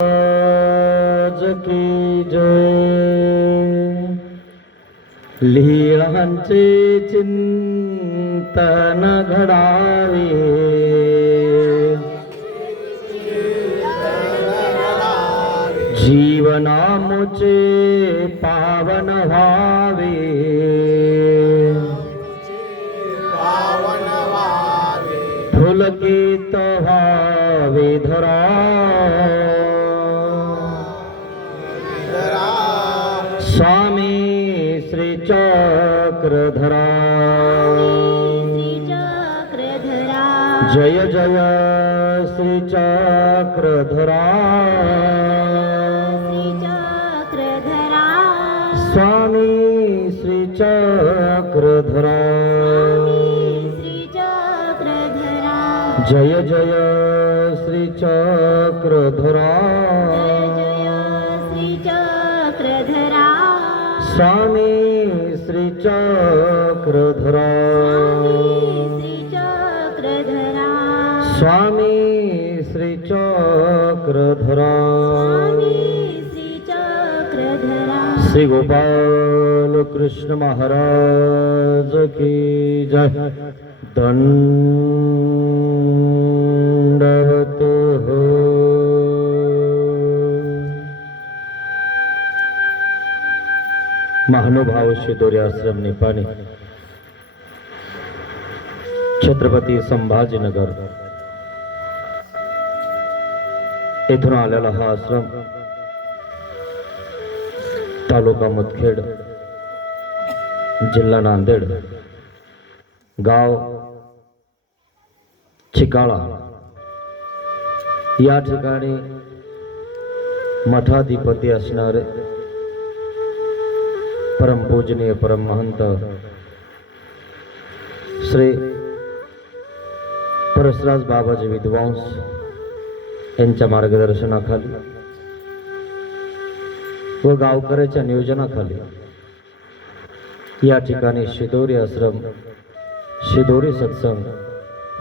की जय. लीळांचे चिंतन घडावे, जीवनामुचे पावन व्हावे. फुलकित व्हावे धरा, स्वामी श्री चक्रधरा. जय जय श्री चक्रधरा. स्वामी श्री चक्रधरा. जय जय श्री चक्रधरा. स्वामी श्री चक्रधरा. स्वामी श्री चक्रधरा. श्री गोपाल कृष्ण महाराज की जय. दंडवत हो. महानुभाव शिदोरी आश्रम निपाणी, छत्रपती संभाजीनगर येथून आलेला हा आश्रम तालुका मुदखेड, जिल्हा नांदेड, गाव चिकाळा या ठिकाणी मठाधिपती असणारे परमपूजनीय परमहंत श्री परसराज बाबाजी विद्वांस यांच्या मार्गदर्शनाखाली व गावकऱ्याच्या नियोजनाखाली या ठिकाणी शिदोरी आश्रम, शिदोरी सत्संग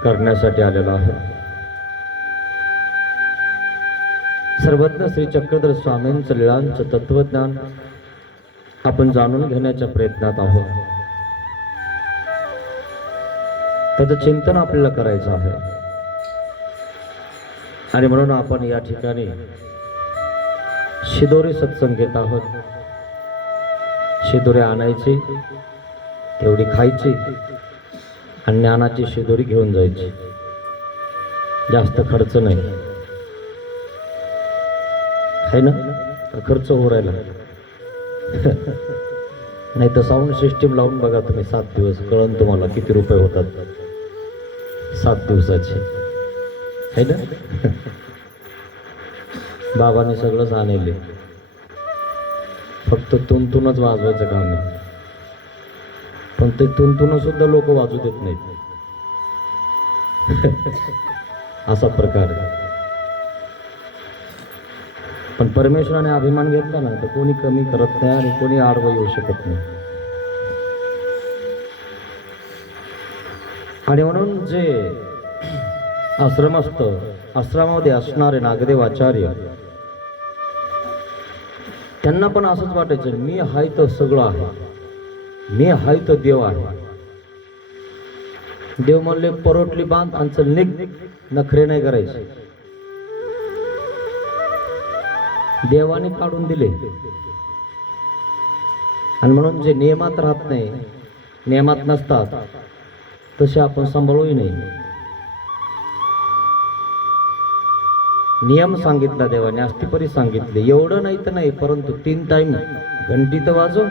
करण्यासाठी आलेला आहे. सर्वज्ञ श्री चक्रधर स्वामींचं लीळांचं तत्वज्ञान आपण जाणून घेण्याच्या प्रयत्नात आहोत. त्याचं चिंतन आपल्याला करायचं आहे आणि म्हणून आपण या ठिकाणी शिदोरी सत्संग घेत आहोत. शिदोरी आणायची, तेवढी खायची आणि ज्ञानाची शिदोरी घेऊन जायची. जास्त खर्च नाही आहे ना, खर्च हो राहिला. नाही तर साऊंड सिस्टीम लावून बघा तुम्ही 7 दिवस, कळण तुम्हाला किती रुपये होतात 7 दिवसाचे, है ना. बाबाने सगळंच आणले, फक्त तुंतूनच वाजवायचं काम आहे. पण ते तुंतून सुद्धा लोक वाजू देत नाहीत. असा प्रकार आहे. पण परमेश्वराने अभिमान घेतला ना तर कोणी कमी करत नाही आणि कोणी आडवं येऊ शकत नाही. आणि म्हणून जे आश्रमस्थ, आश्रमामध्ये असणारे नागदेव आचार्य, त्यांना पण असंच वाटायचं मी हाय तर सगळं आहे, मी हाय तर देव आहे. देव म्हणले परोटली बांध आणि चल निघ, नखरे नाही करायचे. देवाने काढून दिले. आणि म्हणून जे नियमात राहत नाही, नियमात नसतात, तसे आपण सांभाळूही नाही. नियम सांगितला देवाने, अस्तिपरी सांगितले, एवढं नाही तर नाही, परंतु 3 टाइम घंटी तर वाजव.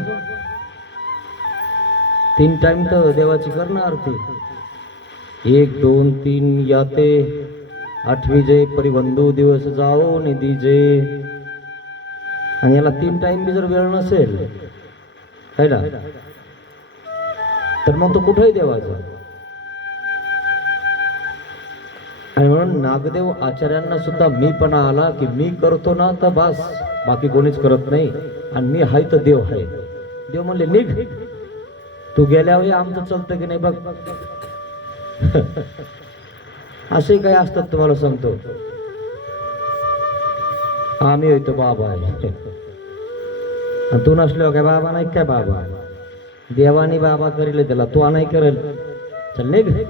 3 टाइम तर देवाची करणार आरती. 1 2 3 याते 8वी जय परिबंधू दिवस जाओ निधी जय. आणि याला 3 टाइम बी जर वेळ नसेल है ना, तर मग तो कुठेही देवाचा. आणि म्हणून नागदेव आचार्यांना सुद्धा मीपणा आला की मी करतो ना तर बस, बाकी कोणीच करत नाही. आणि मी हाय तर देव आहे. देव म्हणले निघ, तू गेल्यावर आमचं चालतं की नाही बघ. असे काही असतात तुम्हाला सांगतो. आम्ही होतो बाबा आहे. आणि तू नसलो काय बाबा नाही काय बाबा, देवानी बाबा करेल त्याला, तू नाही करेल. चल नाही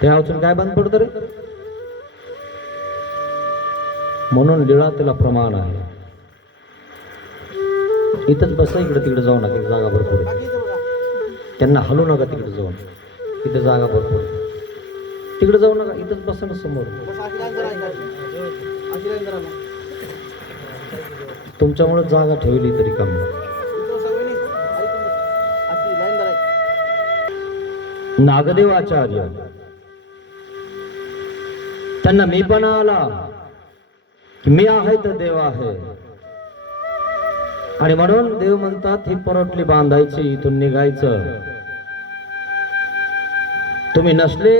त्या अजून काय बंद पडतं रे. म्हणून लीळा त्याला प्रमाण आहे. इथंच बसा, इकडे तिकडे जाऊ नका, जागा भरपूर आहे. त्यांना हलू नका तिकडे जाऊन, इथे जागा भरपूर आहे. तिकडे जाऊ नका, इथंच बसा ना समोर. तुमच्यामुळे जागा ठेवली तरी कमी. नागदेव आचार्य त्यांना मी पण आला की मी आहे तर देव आहे. आणि म्हणून देव म्हणतात ही परटली बांधायची, इथून निघायचं. तुम्ही नसले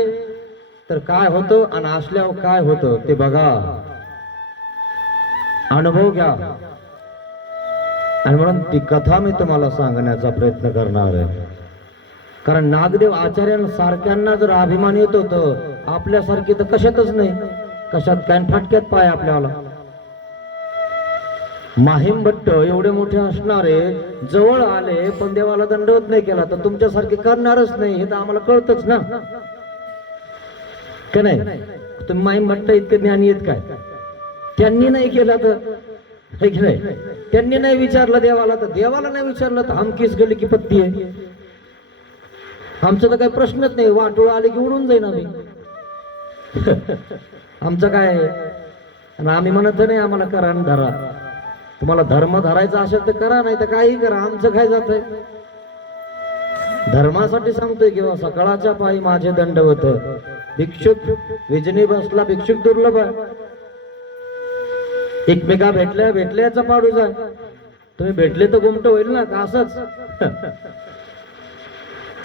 तर काय होतं आणि असल्यावर काय होतं ते बघा, अनुभव घ्या. आणि म्हणून ती कथा मी तुम्हाला सांगण्याचा प्रयत्न करणार आहे. कारण नागदेव आचार्यांसारख्यांना जर अभिमान येत होतं, आपल्यासारखे तर कशातच नाही. कशात काय फाटक्यात पाय आपल्याला. माहीम भट्ट एवढे मोठे असणारे जवळ आले पण देवाला दंडवत नाही केला, तर तुमच्यासारखे करणारच नाही हे तर आम्हाला कळतच ना, का नाही. तुम्ही माहीम भट्ट इतके ज्ञानी आहेत काय, त्यांनी नाही केला तर हे की नाही. त्यांनी नाही विचारलं देवाला, तर देवाला नाही विचारलं तर हम किस गली की पत्ती आहे. आमचं तर काही प्रश्नच नाही, वाटोळ आले की उडून जाईन आम्ही. आमचं काय आहे. आणि आम्ही म्हणत नाही आम्हाला करा आणि धरा. तुम्हाला धर्म धरायचा असेल तर करा, नाही तर काही करा, आमचं काय जातंय. धर्मासाठी सांगतोय किंवा सकाळच्या पायी माझे दंडवत. भिक्षुक विजनी बसला, भिक्षुक दुर्लभ आहे. एकमेका भेटल्याचा पाडूच आहे. तुम्ही भेटले तर गुमट होईल ना का असंच.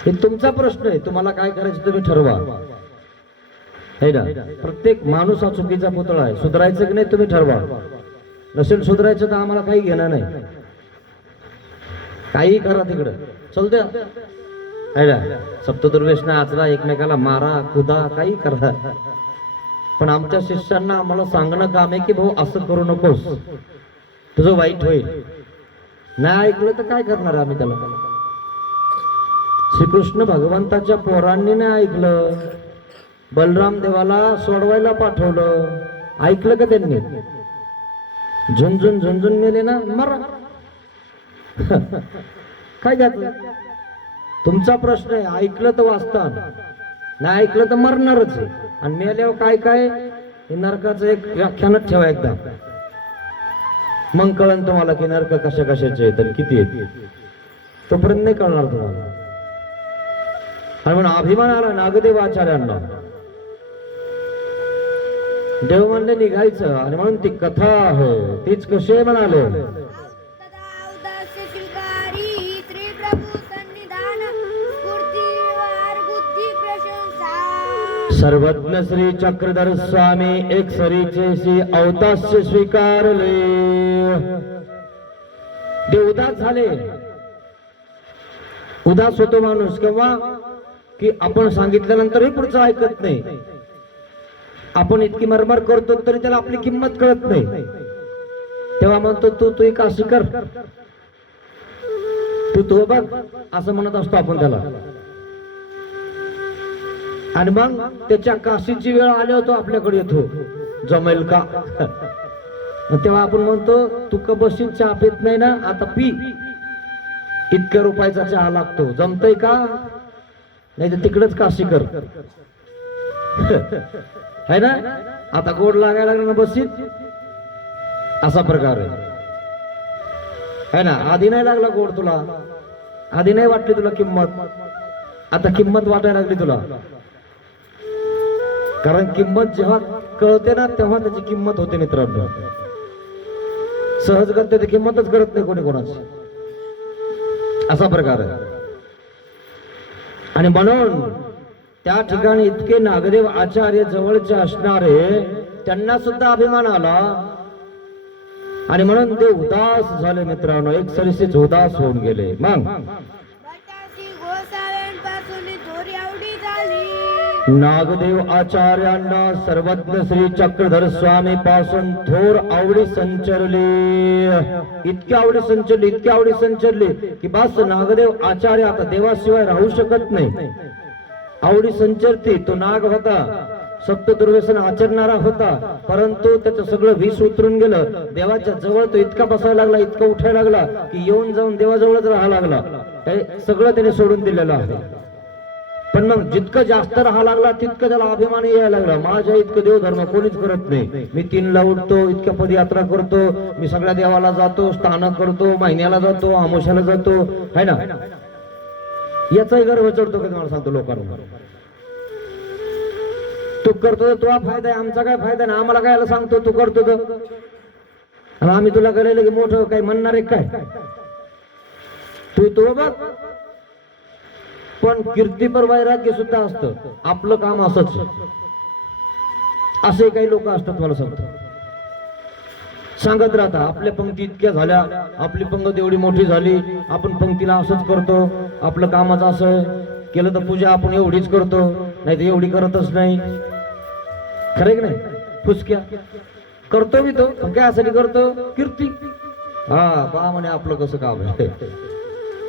हे तुमचा प्रश्न आहे, तुम्हाला काय करायचं तुम्ही ठरवा, है ना. प्रत्येक माणूस हा चुकीचा पुतळा आहे. सुधारायचं की नाही तुम्ही ठरवा. नसेल सुधारायचं तर आम्हाला काही घेणं नाही. काही करा तिकडं, चल द्या, है ना. सप्तदुर्वेशना आचरा, एकमेकाला मारा कुदा, काही करा. पण आमच्या शिष्यांना आम्हाला सांगणं काम आहे की भाऊ असं करू नकोस, तुझं वाईट होईल. नाही ऐकलं तर काय करणार आम्ही त्याला. श्रीकृष्ण भगवंताच्या पोरांनी नाही ऐकलं, बलराम देवाला सोडवायला पाठवलं, ऐकलं का त्यांनी. झुंझुन झुंझुन मेले ना, मरा. काय घ्यायचं. तुमचा प्रश्न आहे. ऐकलं तर वाचता, नाही ऐकलं तर मरणारच आहे. आणि मेल्यावर काय काय हे नरकाचं एक व्याख्यानच ठेवा एकदा, मग कळण तुम्हाला की नरक कशा कशाचे आहेत किती आहेत. तोपर्यंत नाही कळणार तुम्हाला. आणि म्हणून अभिमान आला नागदेव आचार्यांना. देव म्हणले निघायचं. आणि म्हणून ती कथा आहे तीच कशी म्हणाले. सर्वज्ञ श्री चक्रधर स्वामी एक सरीचे श्री अवतास्य स्वीकारले. देव उदास झाले. उदास होतो माणूस केव्हा की आपण सांगितल्यानंतरही पुढचं ऐकत नाही. आपण इतकी मरमर करतो तरी त्याला आपली किंमत कळत नाही. तेव्हा म्हणतो तू काशी कर, तू बघ, असं म्हणत असतो आपण त्याला. आणि मग त्याच्या काशीची वेळ आली होतो आपल्याकडे येतो, जमेल का. तेव्हा आपण म्हणतो तू कबशीत चहा पित नाही ना, आता पी, इतक्या रुपयाचा चहा लागतो, जमतय का. नाही तर तिकडच काशी कर, है ना. आता गोड लागायला लागला ना बशीत, असा प्रकार आहे ना. आधी नाही लागला गोड तुला, आधी नाही वाटली तुला किंमत, आता किंमत वाटायला लागली तुला. कारण किंमत जेव्हा कळते ना तेव्हा त्याची किंमत होते मित्रांनो. सहज करते ती किंमतच करत नाही कोणी कोणाची, असा प्रकार आहे. आणि म्हणून त्या ठिकाणी इतके नागदेव आचार्य जवळचे असणारे त्यांना सुद्धा अभिमान आला. आणि म्हणून ते उदास झाले मित्रांनो, एक सरीसीच उदास होऊन गेले. मग नागदेव आचार्यांना सर्वज्ञ श्री चक्रधर स्वामी पासून थोर आवडी संचरली, इतकी आवडी संचरली, इतकी आवडी संचरली की बस नागदेव आचार्य आता देवाशिवाय राहू शकत नाही. आवडी संचरती. तो नाग होता, सप्तदुर्व्यसन आचरणारा होता, परंतु त्याचं सगळं विष उतरून गेलं. देवाच्या जवळ तो इतका बसायला लागला, इतका उठायला लागला की येऊन जाऊन देवाजवळच राहायला लागला. सगळं त्याने सोडून दिलेलं आहे. पण मग जितकं जास्त राहा लागला तितकं त्याला अभिमान यायला लागला. माझ्या इतकं देवधर्म कोणीच करत नाही. मी 3ला उठतो, इतक्या पदयात्रा करतो, मी सगळ्या देवाला जातो, स्नान करतो, महिन्याला जातो, अमावस्याला जातो, है ना. याचाही गर्व चढतो का तुम्हाला सांगतो लोकांना. तू करतो तुला फायदा आहे, आमचा काय फायदा नाही, आम्हाला काय सांगतो तू करतो तर आम्ही तुला कळलं की मोठं काय म्हणणार आहे काय. तू तो बघ. पण कीर्तीपर वैराग्य सुद्धा असतं. आपलं काम असंच. असे काही लोक असतात मला सांगतो, सांगत राहता आपल्या पंक्ती इतक्या झाल्या, आपली पंगत एवढी मोठी झाली, आपण पंक्तीला असंच करतो, आपलं कामच असं केलं तर पूजा आपण एवढीच करतो, नाही तर एवढी करतच नाही. खरे की नाही. फुसक्या करतो मी तो, पण काय यासाठी करतो, कीर्ती. हा पहा म्हणे आपलं कसं काम आहे.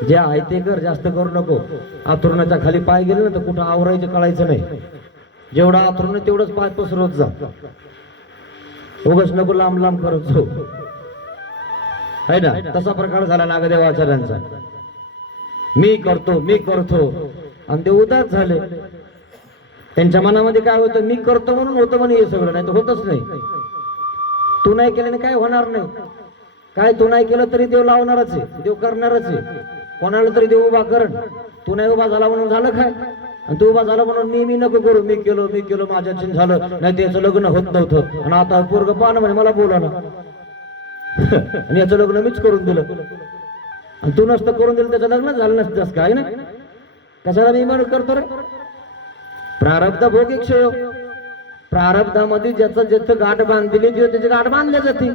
जे आहे ते कर, जास्त करू नको. आथरुणाच्या खाली पाय गेले ना तर कुठं आवरायचं कळायचं नाही. जेवढा आथरुण तेवढंच पाय पसरवत जा, उगाच नको लांब लांब करत जाऊ, है ना. तसा प्रकार झाला नागदेवाचार्यांचा. मी करतो मी करतो आणि ते उदास झाले. त्यांच्या मनामध्ये काय होतं, मी करतो म्हणून होतं म्हणे हे सगळं, नाही तर होतच नाही. तू नाही केल्याने काय होणार नाही. काय तू नाही केलं तरी देव लावणारच आहे, देव करणारच आहे. कोणाला तरी देव उभा करण. तू नाही उभा झाला म्हणून झालं काय, आणि तू उभा झाला म्हणून मी नको करू, मी केलं माझ्याची झालं, नाही त्याचं लग्न होत नव्हतं आणि आता पोरग पाहणं म्हणे मला बोला ना. आणि याचं लग्न मीच करून दिलं आणि तू नसतं करून दिलं त्याचं लग्न झालं नसतं काय ना. कशाला मी म्हणून करतो रे. प्रारब्ध भोग क्षय. प्रारब्धामध्ये ज्याचं ज्याचं गाठ बांधलेली देव त्याची गाठ बांधल्या जाते.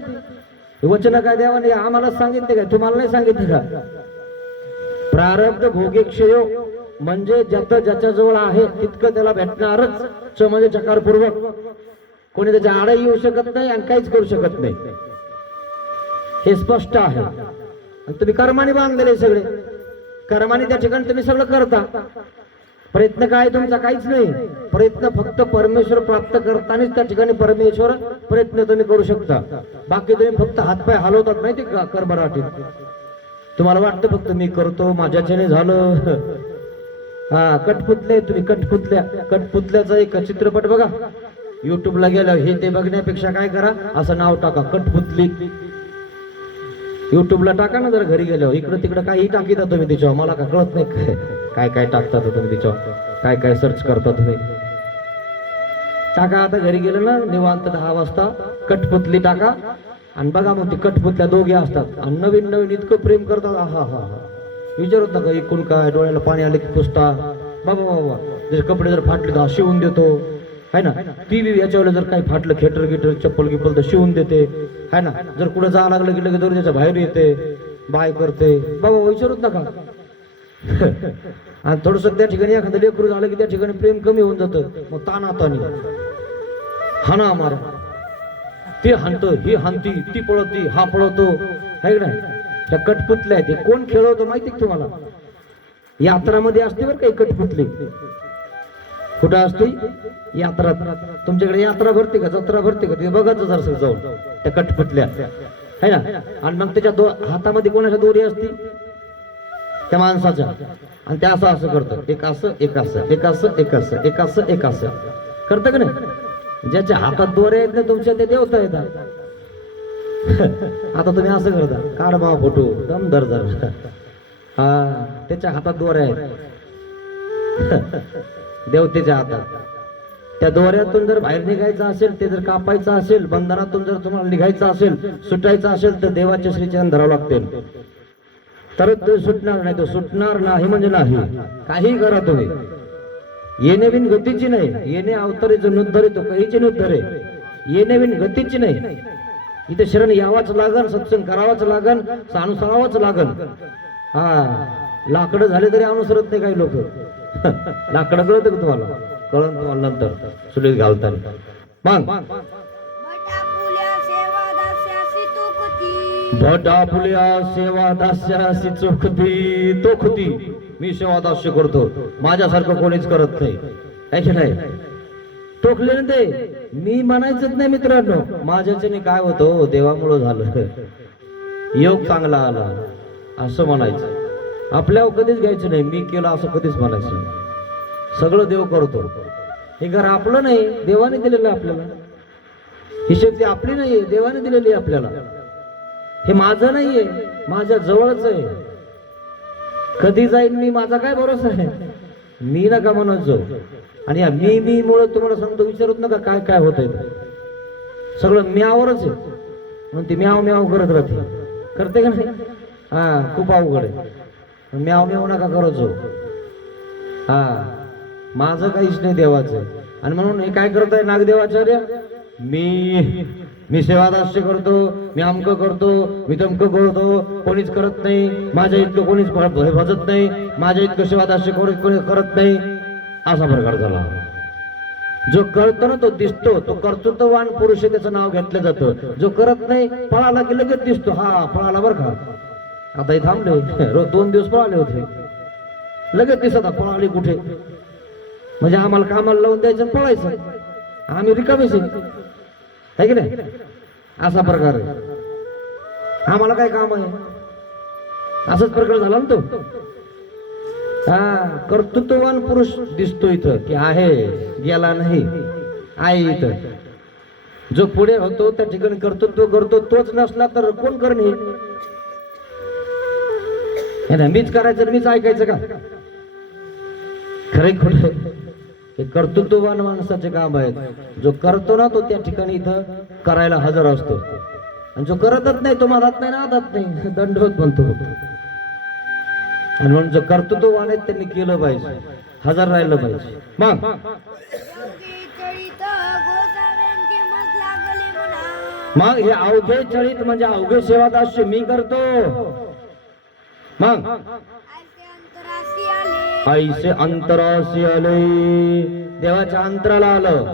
वचन काय देवाने आम्हाला सांगितले काय, तुम्हाला नाही सांगितले का. प्रारब्ध भोगेक्षय म्हणजे ज्याचं ज्याच्या जवळ आहे तितकं त्याला भेटणारच. म्हणजे चकारपूर्वक कोणी त्याच्या आड येऊ शकत नाही आणि काहीच करू शकत नाही. हे स्पष्ट आहे. आणि तुम्ही कर्माने बांधलेले सगळे, कर्माने त्या ठिकाणी तुम्ही सगळं करता. प्रयत्न काय तुमचा काहीच नाही. प्रयत्न फक्त परमेश्वर प्राप्त करतानाच त्या ठिकाणी परमेश्वर प्रयत्न तुम्ही करू शकता. बाकी तुम्ही फक्त हातपाय हलवतात माहिती का कर्मराटीत. तुम्हाला वाटतं फक्त मी करतो माझ्याच्याने झालं. हा कठपुतले तुम्ही, कठपुतल्याचा एक चित्रपट बघा युट्यूबला गेला. हे ते बघण्यापेक्षा काय करा, असं नाव टाका कठपुतली. युट्यूबला टाका ना जर घरी गेल्यावर. इकडं तिकडं काही टाकीता तुम्ही तिच्यावर, मला का कळत नाही काय काय टाकता तुम्ही तिच्यावर, काय काय सर्च करता तुम्ही. टाका आता घरी गेलं ना निवांत 10 वाजता कठपुतली टाका आणि बघा मग ती कठपुतल्या दोघे असतात आणि नवीन नवीन इतकं प्रेम करतात. हा हा हा विचारत नका इकून काय, डोळ्याला पाणी आले की पुसता. बाबा बाबा जर कपडे जर फाटले तर शिवून देतो, है ना. टीव्ही याच्यावर जर काही फाटलं खेटर गिटर चप्पल गिप्पल तर शिवून देते, है ना. जर कुठं जावं लागलं की लगेच दरवाजाच्या बाहेर येते, बाय करते. बाबा विचारूच नका. आणि थोडस त्या ठिकाणी एखादं लेकरू झालं की त्या ठिकाणी प्रेम कमी होऊन जातं. मग तानातानी हाना मारा, ते हाणतं ही हानती, ती पळवती हा पळवतो, है ना. त्या कठपुतल्या आहेत. कोण खेळवतो माहिती तुम्हाला. यात्रामध्ये असते बरं काही कठपुतली. कुठं असते यात्रा. तुमच्याकडे यात्रा भरते का, जत्रा भरते का, ते बघायचं जर जाऊन त्या कठपुतल्या, है ना. आणि मग त्याच्या हातामध्ये कोणाच्या दोरी असती त्या माणसाच्या, आणि त्या असं असं करतं, एक असं एक असं एक असं एक असं एक असं एक असं करतं का नाही. ज्याच्या हातात दोरे आहेत ना तुमच्या ते देवता येतात. आता तुम्ही असं करता, काढ बा फोटो दम दर दर. हा त्याच्या हातात दोऱ्या आहेत देवतेच्या हातात. त्या दोऱ्यातून जर बाहेर निघायचं असेल, ते जर कापायचं असेल, बंधनातून जर तुम्हाला निघायचं असेल, सुटायचं असेल तर देवाचे श्रीचरण धरावं लागतील, तरच ते सुटणार. नाही तो सुटणार नाही म्हणजे नाही. काही करा तुम्ही. येणे बिन गतीची नाही. येणे अवतरे जो नुद्धरे तो काहीची नुद्धरे. येणे बिन गतीची नाही. इथे शरण यावाच लागन, सत्संग करावाच लागन, अनुसरावाच लागन. हा लाकडं झाले तरी अनुसरत नाही काही लोक. लाकडं कळतं का तुम्हाला. कळण तुम्हाला नंतर चुलीत घालताना. मग भट आपुल्या सेवा दास्यासी चोखती तोखती. मी सेवा दास्य करतो, माझ्यासारखं कोणीच करत नाही. ऐक नाही टोकले ना ते मी म्हणायचंच नाही मित्रांनो. माझ्याच्याने काय होतं, देवामुळं झालं, योग चांगला आला असं म्हणायचं. आपल्यावर कधीच घ्यायचं नाही, मी केलं असं कधीच म्हणायचं नाही. सगळं देव करतो. हे घर आपलं नाही, देवाने दिलेलं आहे आपल्याला. ही शक्ती आपली नाहीये, देवाने दिलेली आहे आपल्याला. हे माझं नाहीये, माझ्या जवळच आहे. कधी जाईन मी, माझा काय भरोसा आहे. मी नका म्हणत जाऊ. आणि मी मुळे तुम्हाला सांगतो, विचारत नका काय काय होत आहे. सगळं म्यावरच आहे. म्हणून ती म्याव म्याव करत राहते. करते का नाही? हा, खूप अवघड आहे. म्याव म्याव नका करत जाऊ. हा, माझं काहीच नाही, देवाचं. आणि म्हणून हे काय करत आहे नागदेवाचार्य, मी सेवादास्य करतो, मी अमकं करतो, मी तमकं करतो, कोणीच करत नाही. माझ्या इतकं कोणीच भजत नाही, माझ्या इतकं सेवादास्य कोणी करत नाही, असा प्रकार झाला. जो करतो ना तो दिसतो, तो कर्तृत्ववान पुरुष आहे, त्याचं नाव घेतलं जातं. जो करत नाही, पळाला की लगेच दिसतो, हा पळाला बरं का. आता हे थांबले, रोज 2 दिवस पळाले होते, लगेच दिसत पळाले कुठे. म्हणजे आम्हाला कामाला लावून द्यायचं, पळायचं, आम्ही रिकामीच आहे की नाही. असा प्रकार आहे. आम्हाला काय काम आहे, असाच प्रकार झाला ना तो. हा, कर्तृत्ववान पुरुष दिसतो इथं की आहे, गेला नाही, आहे इथं. जो पुढे होतो त्या ठिकाणी कर्तृत्व करतो, तोच नसला तर कोण करणे. मीच करायचं, मीच ऐकायचं का. खरे खोटे हे कर्तृत्ववान माणसाचे काम आहेत. जो करतो ना तो त्या ठिकाणी इथं करायला हजर असतो. आणि जो करतच नाही तो मारत नाही, नादात नाही, दंडवत बनतो. आणि म्हणून जो कर्तृत्ववान आहेत त्यांनी केलं पाहिजे, हजर राहिलं पाहिजे. मग हे अवघे चळीत म्हणजे अवघे सेवादास्य मी करतो. मग ऐसे अंतराशी आले, देवाच्या अंतराला आलं.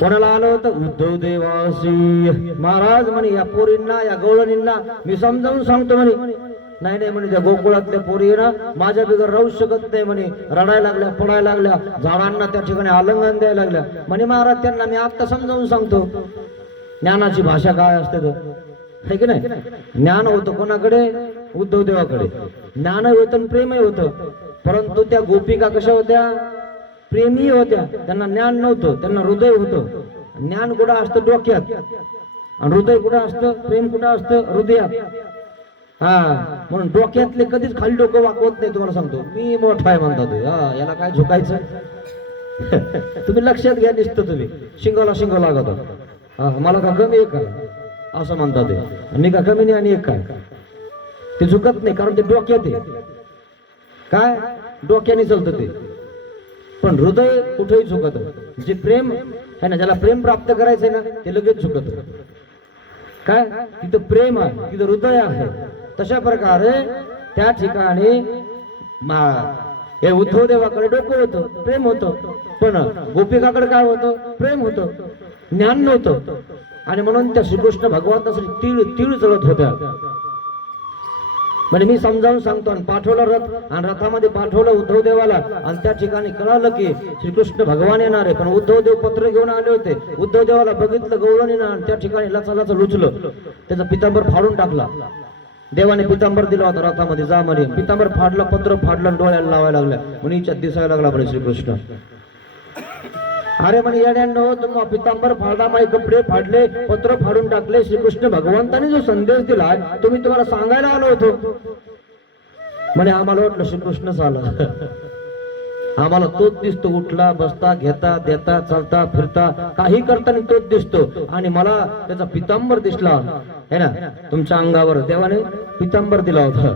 कोणाला आलं होतं? उद्धव देवासी. महाराज म्हणे या पोरींना, या गवळणींना मी समजावून सांगतो म्हणे. नाही म्हणे, त्या गोकुळातल्या पोरी ना माझ्या बिगर राहू शकत नाही म्हणे. रडायला लागल्या, पडायला लागल्या, झाडांना त्या ठिकाणी आलिंगन द्यायला लागल्या म्हणे. महाराज त्यांना मी आता समजावून सांगतो. ज्ञानाची भाषा काय असते तर, है की नाही. ज्ञान होतं कोणाकडे? उद्धव देवाकडे. ज्ञान होतं, प्रेमही होतं. परंतु त्या गोपिका कशा होत्या? प्रेमी होत्या. त्यांना ज्ञान नव्हतं, त्यांना हृदय होतं. ज्ञान कुठं असतं? डोक्यात. आणि हृदय कुठं असतं? प्रेम कुठं असतं? हृदयात. हा, म्हणून डोक्यातले कधीच खाली डोकं वाकवत नाही. तुम्हाला सांगतो, मी मोठा आहे म्हणतात. हा, याला काय झुकायचं. तुम्ही लक्षात घ्या, दिसतं तुम्ही शिंगाला शिंग लागत. हा, मला का कमी आहे का असं म्हणतात. मी का कमी नाही आणि एक काय, ते झुकत नाही, कारण ते डोक्यात आहे. काय डोक्याने चालतं ते. पण हृदय कुठेही झुकत. जे प्रेम आहे ना, ज्याला प्रेम प्राप्त करायचंय ना, ते लगेच झुकत. काय तिथं प्रेम आहे, तिथं हृदय आहे. तशा प्रकारे त्या ठिकाणी हे उद्धव देवाकडे डोकं होतं, प्रेम होतं. पण गोपिकाकडे काय होतं? प्रेम होतं, ज्ञान नव्हतं. आणि म्हणून त्या श्रीकृष्ण भगवंतासाठी तीळ तीळ चढत होत्या. म्हणजे मी समजावून सांगतो. आणि पाठवलं रथ, आणि रथामध्ये पाठवलं उद्धव देवाला. आणि त्या ठिकाणी कळालं की श्रीकृष्ण भगवान येणार आहे. पण उद्धव देव पत्र घेऊन आले होते. उद्धव देवाला बघितलं गवळणीनं, आणि त्या ठिकाणी लचालच लुचलं. त्याचा पितांबर फाडून टाकला. देवाने पितांबर दिला होता रथामध्ये, जा म्हणे. पितांबर फाडलं, पत्र फाडलं, डोळ्याला लावायला लागल्या. मुनीच्या दिसायला लागला म्हणे श्रीकृष्ण. अरे म्हणे येड्यांनो, तुम्ही पितांबर फाडला, माझे कपडे फाडले, पत्र फाडून टाकले. श्रीकृष्ण भगवंताने जो संदेश दिला तुम्हाला सांगायला आलो होतो. म्हणे आम्हाला वाटलं श्रीकृष्णच आला. आम्हाला तोच दिसतो. उठला, बसता, घेता, देता, चालता, फिरता, काही करताना तोच दिसतो. आणि मला त्याचा पितांबर दिसला है ना तुमच्या अंगावर. देवाने पितांबर दिला होता.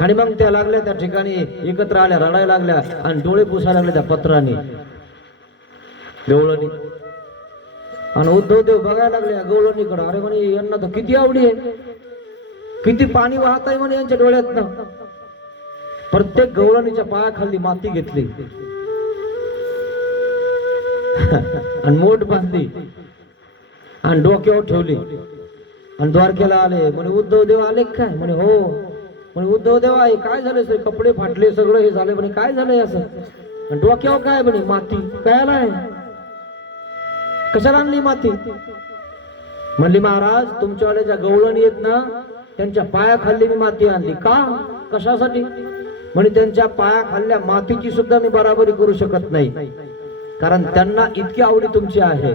आणि मग त्या लागल्या त्या ठिकाणी एकत्र आल्या, रडायला लागल्या, आणि डोळे पुसायला लागले त्या पत्राने, गवळणी. आणि उद्धव देव बघायला लागले गवळणीकडे. अरे म्हणे यांना तर किती आवडी आहे, किती पाणी वाहत आहे म्हणे यांच्या डोळ्यातनं. प्रत्येक गवळणीच्या पायाखाली माती घेतली आणि मोठ बांधली आणि डोक्यावर ठेवली आणि द्वारकेला आले. म्हणे उद्धव देव आले काय? म्हणे हो. म्हणे उद्धव देवा हे काय झालं? सर कपडे फाटले, सगळं हे झाले. म्हणे काय झालंय असं? आणि डोक्यावर काय? म्हणे माती. काय आलाय? कशाला आणली माती? म्हणली महाराज तुमच्यावाल्या गवळणी आहेत ना त्यांच्या पायाखाली मी माती आणली. का? कशासाठी? म्हणे त्यांच्या पायाखाल्ल्या मातीची सुद्धा मी बराबरी करू शकत नाही, कारण त्यांना इतकी आवडी तुमची आहे.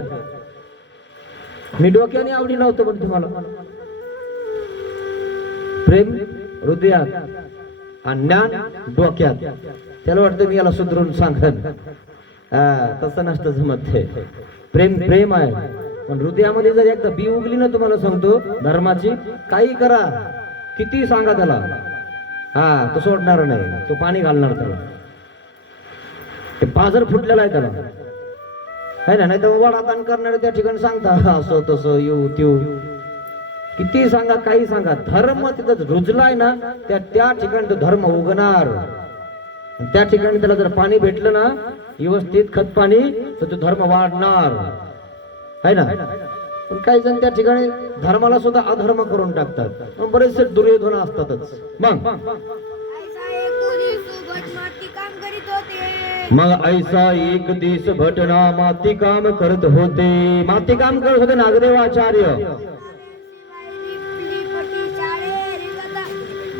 मी डोक्याने आवडी लावतो पण तुम्हाला प्रेम हृदयात आणि ज्ञान डोक्यात. त्याला वाटतं मी याला सुधरून सांगन. तसं नसतं जमत. प्रेम प्रेम आहे पण हृदयामध्ये जर एकदा बी उगली ना, तुम्हाला सांगतो धर्माची, काही करा किती सांगा त्याला, तो सोडणार नाही, तो पाणी घालणार त्याला. ते पाजर फुटलेला आहे त्याला, है ना. नाही तर वडादान करणारे त्या ठिकाणी सांगता असं तसं येऊ त्यो, किती सांगा काही सांगा. धर्म तिथं रुजलाय ना त्या ठिकाणी तो धर्म उगणार. त्या ठिकाणी त्याला जर पाणी भेटलं ना व्यवस्थित खत पाणी, तर तो धर्म वाढणार, है ना. पण काही जण त्या ठिकाणी धर्माला सुद्धा अधर्म करून टाकतात. बरेचसे दुर्योधन असतातच. मग ऐसा एक दिस भटना माती काम करत होते. माती काम करत होते नागदेवाचार्य.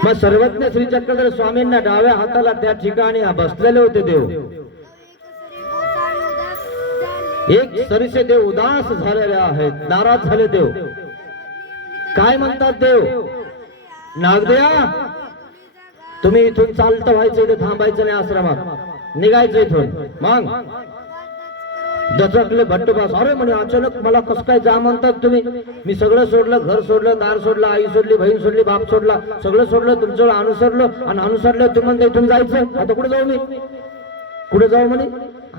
मग सर्वज्ञ श्री चक्रधर स्वामींना डाव्या हाताला त्या ठिकाणी बसलेले होते देव. एक सरीचे देव उदास झालेले आहेत, नाराज झाले देव. काय म्हणतात देव? नागदेवा तुम्ही इथून चालतं व्हायचं, इथे थांबायचं नाही, आश्रमात निघायचं इथून. मग दचकले भट्टोबास. अरे म्हणे अचानक मला कसं काय जा म्हणतात तुम्ही? मी सगळं सोडलं, घर सोडलं, दार सोडलं, आई सोडली, बहीण सोडली, बाप सोडला, सगळं सोडलं, तुमचं अनुसरलं आणि अनुसरलं तुम्ही म्हणता इथून जायचं. आता कुठे जाऊ मी? कुठे जाऊ म्हणे?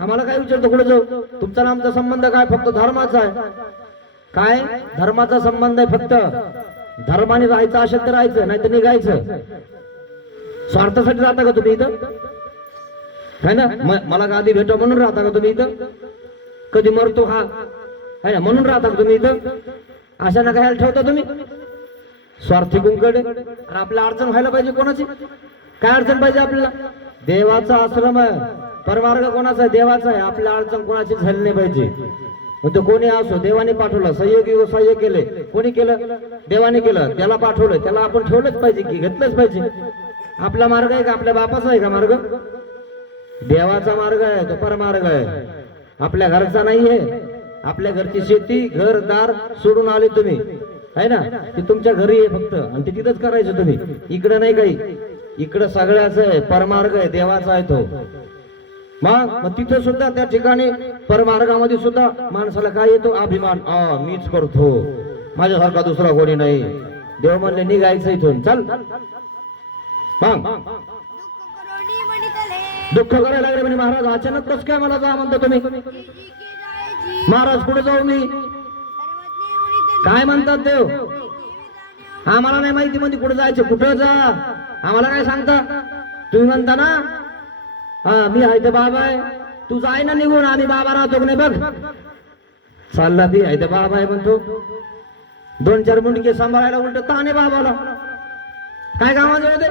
आम्हाला काय विचारतो कुठे जाऊ? तुमचा ना आमचा संबंध काय? फक्त धर्माचा आहे. काय? धर्माचा संबंध आहे फक्त. धर्माने राहायचं असेल तर राहायचं, नाही तर निघायचं. स्वार्थासाठी राहता का तुम्ही इथं? है ना. मला गादी भेटा म्हणून राहता का तुम्ही इथं? कधी मरतो हा है ना म्हणून राहता का तुम्ही इथं? अशा ना काय ठेवता तुम्ही स्वार्थी गुंकडे. आणि आपल्या अडचण व्हायला पाहिजे कोणाची? काय अडचण पाहिजे आपल्याला? देवाचा आश्रम आहे, परमार्ग कोणाचा आहे? देवाचा आहे. आपल्या अडचण कोणाची झाली नाही पाहिजे. मग तो कोणी असो, देवाने पाठवलं. सहयोगी सहाय्य केले, कोणी केलं? देवाने केलं. त्याला पाठवलं, त्याला आपण ठेवलंच पाहिजे की घेतलंच पाहिजे. आपला मार्ग आहे का? आपल्या बापाचा आहे का मार्ग? देवाचा मार्ग आहे, तो परमार्ग आहे. आपल्या घरचा नाहीये. आपल्या घरची शेती घरदार सोडून आले तुम्ही, है ना. ती तुमच्या घरी आहे फक्त, आणि ते तिथंच करायचं तुम्ही. इकडं नाही काही, इकडं सगळ्याच आहे. परमार्ग आहे, देवाचा आहे तो. मग तिथं सुद्धा त्या ठिकाणी परमार्गामध्ये सुद्धा माणसाला काय येतो? अभिमान. मीच करतो, माझ्यासारखा दुसरा कोणी नाही. देव म्हणले निघायचं इथून, चल. मग दुःख करायला लागले म्हणे महाराज अचानक कसं काय मला जा म्हणता तुम्ही? महाराज कुठे जाऊ मी? काय म्हणतात देव? आम्हाला नाही माहिती म्हणजे कुठे जायचं, कुठं जा, आम्हाला काय सांगता? तुम्ही म्हणता ना मी आहे ते बाबा आहे, तू जाय ना निघून, आम्ही बाबा राहतो नाही बघ. चालला ती आहे ते बाबा आहे म्हणतो. 2-4 मुंडके सांभाळायला उलट ताने बाबाला. काय कामाचे होते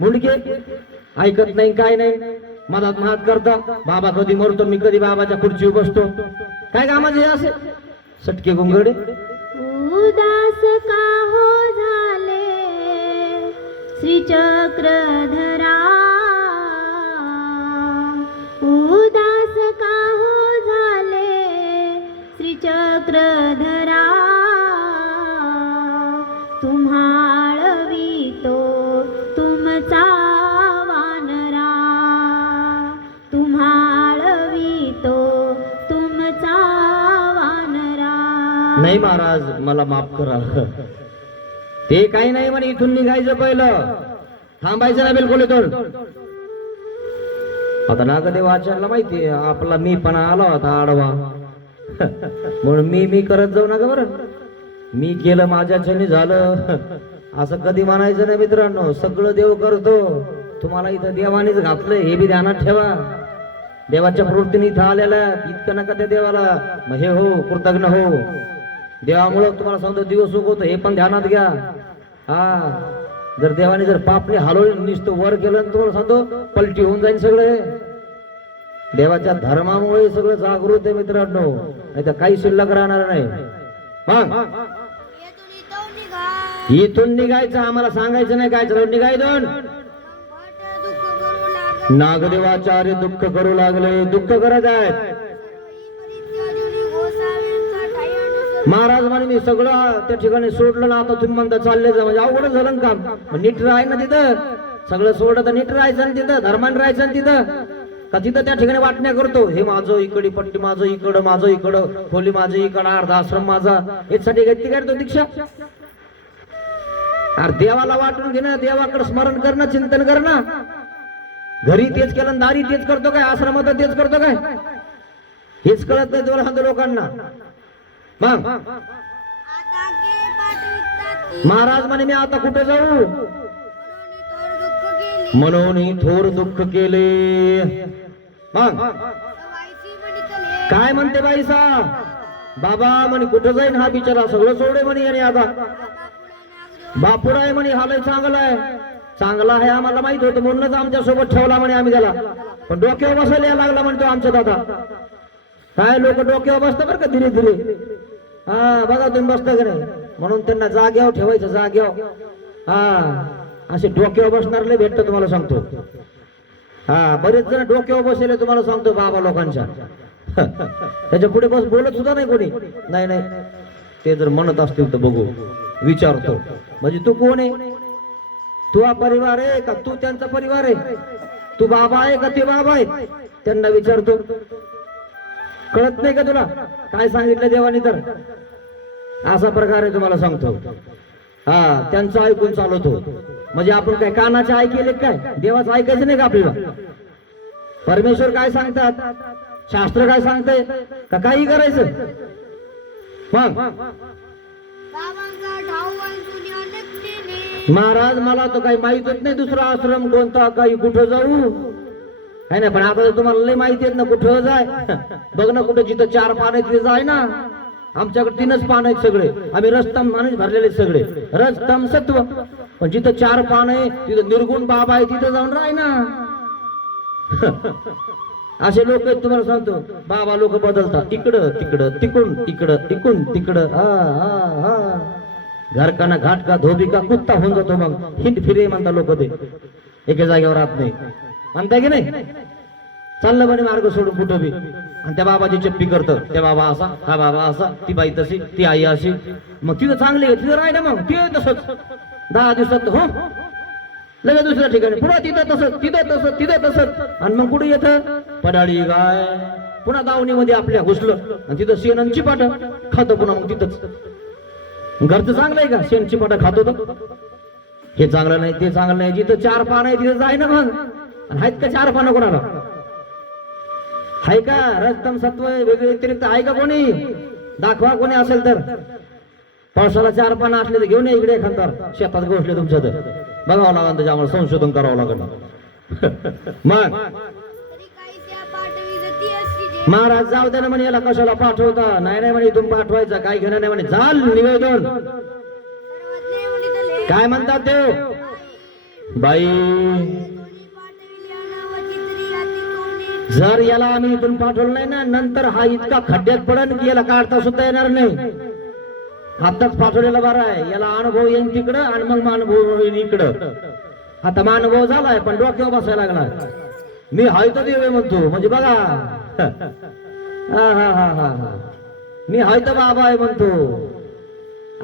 मुंडके? ऐकत नाही, काय नाही, मधात महात करता. बाबा कधी मरतो, मी कधी बाबाच्या खुर्चीवर बसतो. काय कामाचे असे सटके गुंगडे? उदास का हो झाले श्री चक्रधरा, उदास का हो झाले श्री चक्रधरा. तुम्हाळवी तो तुमचा वानरा, तुम्हाळवी तो तुमचा वानरा. नाही महाराज मला माफ करा. ते काही नाही म्हणे, इथून निघायचं पहिलं, थांबायचं नाही बिलकुल इथून. आता नागदेव आचार्याला माहितीये आपला मी पण आला होता आडवा, म्हणून मी करत जाऊ नका बरं. मी केलं माझ्याच्याने झालं असं कधी म्हणायचं नाही मित्रांनो. सगळं देव करतो, तुम्हाला इथं देवानेच घातलंय हे बी ध्यानात ठेवा. देवाच्या प्रवृत्तीने इथं आलेल्या इतकं नका त्या देवाला मग हे हो कृतज्ञ हो. देवामुळं तुम्हाला सांगतो दिवस उगवतो हे पण ध्यानात घ्या. हा जर देवाने जर पापने हलवून नुसतं वर केलं तर तुम्हाला सांगतो पलटी होऊन जाईल सगळे. देवाच्या धर्मामुळे सगळं जागृत आहे मित्रांनो, नाही तर काही शिल्लक राहणार नाही. मग इथून निघायचं आम्हाला सांगायचं नाही काय चालू निघायचं. नागदेवाचार्य दुःख करू लागले. दुःख करत आहेत महाराज म्हणे मी सगळं त्या ठिकाणी सोडलं ना आता तुम्ही म्हणता चालले जा म्हणजे अवघड झालं ना काम. मग नीट राहाय ना तिथं सगळं सोडलं तर नीट राहायचं ना तिथं धर्माने राहायचं ना तिथं का तिथं त्या ठिकाणी वाटण्या करतो हे माझं इकडे पट्टी माझं इकडं खोली माझं इकडं अर्धा आश्रम माझा यासाठी घेतली काय तो दीक्षा. अरे देवाला वाटून घेणं देवाकडे स्मरण करणं चिंतन करणं. घरी तेच केलं दारी तेच करतो काय आश्रमात तेच करतो काय हेच कळत नाही तुला सांगतो लोकांना. मग महाराज म्हणे मी आता कुठे जाऊ म्हणून थोर दुःख केले. मग काय म्हणते बाई सा बाबा म्हणे कुठं जाईन हा बिचारा सगळं सोडे म्हणे आणि आता बापूर आहे म्हणे हा लय चांगला आहे. चांगला आहे आम्हाला माहित होतं म्हणूनच आमच्या सोबत ठेवला म्हणे आम्ही त्याला. पण डोक्यावर बसायला यायला लागला म्हणतो आमच्या दादा. काय लोक डोक्यावर बसतं बरं का धीरे धीरे. हा बघा तुम्ही बसता का नाही म्हणून त्यांना जाग्यावर ठेवायचं जाग्यावर. हा असे डोक्यावर बसणार लय भेटतं तुम्हाला सांगतो. हा बरेच जण डोक्यावर बसले तुम्हाला सांगतो बाबा लोकांच्या. त्याच्या पुढे बस बोलत सुद्धा नाही कोणी. नाही नाही ते जर म्हणत असतील तर बघू विचारतो म्हणजे तू कोण आहे तू हा परिवार आहे का तू त्यांचा परिवार आहे तू बाबा आहे का ते बाबा आहे त्यांना विचारतो. कळत नाही का तुला काय सांगितलं देवानी तर असा प्रकार आहे तुम्हाला सांगतो. हा त्यांचं ऐकून चालवतो म्हणजे आपण काय कानाचे ऐकले काय देवाचं ऐकायचं नाही का आपल्याला. परमेश्वर काय सांगतात शास्त्र काय सांगतंय का काही करायचं. मग महाराज मला तर काही माहितच नाही दुसरा आश्रम कोणता काही कुठं जाऊ है ना. पण आता तुम्हाला लय माहिती आहेत ना कुठं जाय बघ ना कुठं जिथं 4 पान आहेत तिथे जाय ना. आमच्याकडे 3च पान आहेत सगळे आम्ही रस्तम माणूस भरलेले सगळे रस्तम सत्व. पण जिथं 4 पान आहे तिथं निर्गुण बाबा आहे तिथं जाऊन राह ना. असे लोक आहेत तुम्हाला सांगतो. बाबा लोक बदलतात इकडं तिकडं तिकडून इकडं तिकडं. हा हा घर का ना घाट का धोबी का कुत्ता होऊन जातो. मग हिंड फिरे म्हणता लोक ते एका जागेवर राहत नाही म्हणताय की नाही. चाललं म्हणे मार्ग सोडून कुठं बी आणि त्या बाबाची चप्पी करतं. त्या बाबा असा हा बाबा असा ती बाई तशी ती आई अशी. मग तिथं चांगली आहे तिथं राहिलं मग ते तसंच 10 दिवसात हो लगेच दुसऱ्या ठिकाणी पुन्हा तिथं तसंच आणि मग कुठे येतं पडाळी गाय पुन्हा दावणीमध्ये आपल्या घुसलं आणि तिथं शेणांची पाट खातं पुन्हा मग तिथंच. घरचं चांगलं आहे का शेणची पाट खातो तर हे चांगलं नाही ते चांगलं नाही. जिथं 4 पान आहे तिथं जाय ना मग. आहेत का 4 पानं कोणाला आहे का रस्तम सत्व वेगळे व्यतिरिक्त आहे का कोणी दाखवा कोणी असेल तर. पावसाला 4 पानं असले तर घेऊन इकडे एखादा शेतात गोठले तुमच्या तर बघावं लागेल त्याच्यामुळे संशोधन करावं लागेल. मग महाराज जाऊ दे ना म्हणे याला कशाला पाठवता. नाही म्हणे इथून पाठवायचा काय घेणं नाही म्हणे झाल निवेदन. काय म्हणतात ते बाई जर याला आम्ही इथून पाठवलं नाही ना नंतर हा इतका खड्ड्यात पडन की याला काढता सुद्धा येणार नाही. आताच पाठवलेला बरा आहे. याला अनुभव येईन तिकडं आणि मग अनुभव येईन इकडं. आता अनुभव झालाय पण डोक्यावर बसायला लागला. मी हाय तर देवे म्हणतो म्हणजे बघा हा मी हाय तर बाबा आहे म्हणतो.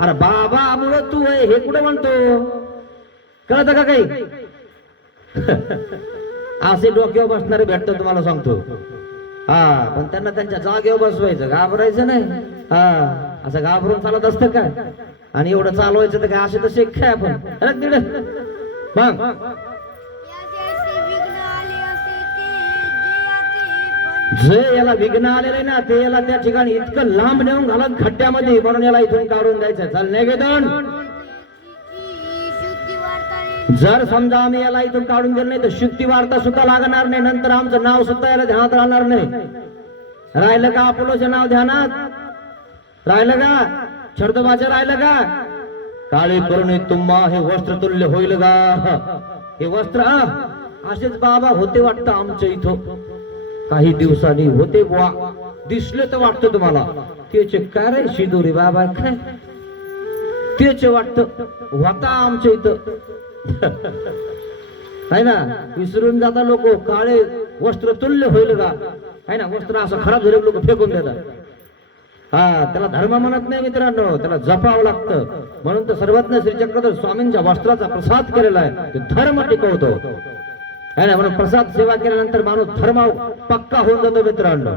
अरे बाबा मुळे तू आहे हे कुठं म्हणतो कळत का काही. असे डोक्यावर बसणारे भेटत तुम्हाला सांगतो. हा पण त्यांना त्यांच्या जागेवर बसवायचं घाबरायचं नाही. हा असं घाबरून चालत असतं काय आणि एवढं चालवायचं तर काय असे तसे काय आपण मग जे याला विघ्न आलेलं ना ते याला त्या ठिकाणी इतकं लांब नेऊन घालत खड्ड्यामध्ये म्हणून याला इथून काढून द्यायचं. चल नाही घेतो जर समजा आम्ही याला इथून काढून गेलो नाही तर शुक्ती वार्ता सुद्धा लागणार नाही, नंतर आमचं नाव सुद्धा याला ध्यानात राहणार नाही. राहिलं का अपोलोचं नाव ध्यानात? राहिलं का? छडदबाचं राहिलं का? काळी करुणी तुम्हा हे वस्त्र तुल्य होईल का? हे वस्त्र असेच बाबा होते वाटतं आमच्या इथं काही दिवसांनी होते बुवा, दिसले तर वाटतं तुम्हाला त्याचे काय रे शिदोरी बाबा काय त्याचे वाटतं होता आमच्या इथं. आहे ना, विसरून जाता लोक. काळे वस्त्र तुल्य होईल का? आहे ना, वस्त्र असं खराब झाले लोक फेकून देतात. हा, त्याला धर्म म्हणत नाही मित्रांनो, त्याला जपावं लागतं. म्हणून तर सर्वज्ञ श्री चक्रधर स्वामींच्या वस्त्राचा प्रसाद केलेला आहे, ते धर्म टिकवतो. आहे ना, म्हणून प्रसाद सेवा केल्यानंतर माणूस धर्म पक्का होऊन जातो मित्रांनो.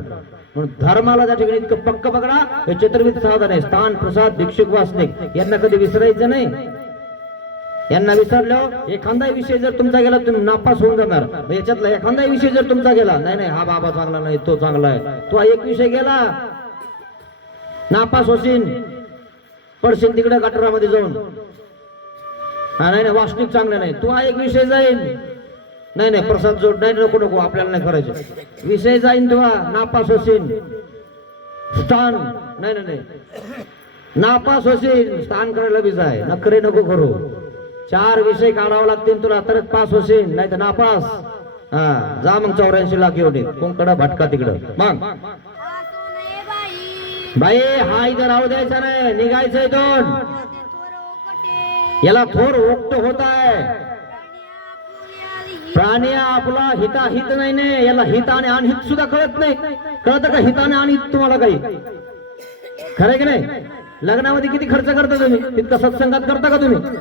म्हणून धर्माला त्या ठिकाणी इतकं पक्क पकडा. हे चतुर्विध साधन आहे, स्थान, प्रसाद, भिक्षुक, वासनिक यांना कधी विसरायचं नाही. यांना विसरल्यावर एखादा विषय जर तुमचा गेला तुम्ही नापास होऊन जाणार. याच्यातला एखादा विषय जर तुमचा गेला, नाही नाही हा बाबा चांगला नाही, तो चांगला आहे, तो एक विषय गेला नापास होशील, पडशील तिकडे गटारामध्ये जाऊन. हा नाही नाही वासनिक चांगला नाही, तू हा एक विषय जाईल. नाही नाही प्रसाद जोड नाही, नको नको आपल्याला नाही करायचं, विषय जाईन तुला, नापास होशील. स्थान नाही नाही नाही नापास होशील, स्थान करायला बी जाय, नखरे नको करू. 4 विषय काढावं लागतील तुला तरच पास होशील, नाही तर नापास. हा जा मग 84 लाख एवढे कोणकडं भटका तिकडं. मग बाई हा इथं राहू द्यायचा नाही, निघायचं इथून. याला थोर ओक्त होत आहे. प्राणी आपला हिताहित नाही ने, याला हित आणि अनहित सुद्धा कळत नाही. कळतं का हित आणि अनहित तुम्हाला काही? खरं की नाही? लग्नामध्ये किती खर्च करता तुम्ही, तितका सत्संगात करता का तुम्ही?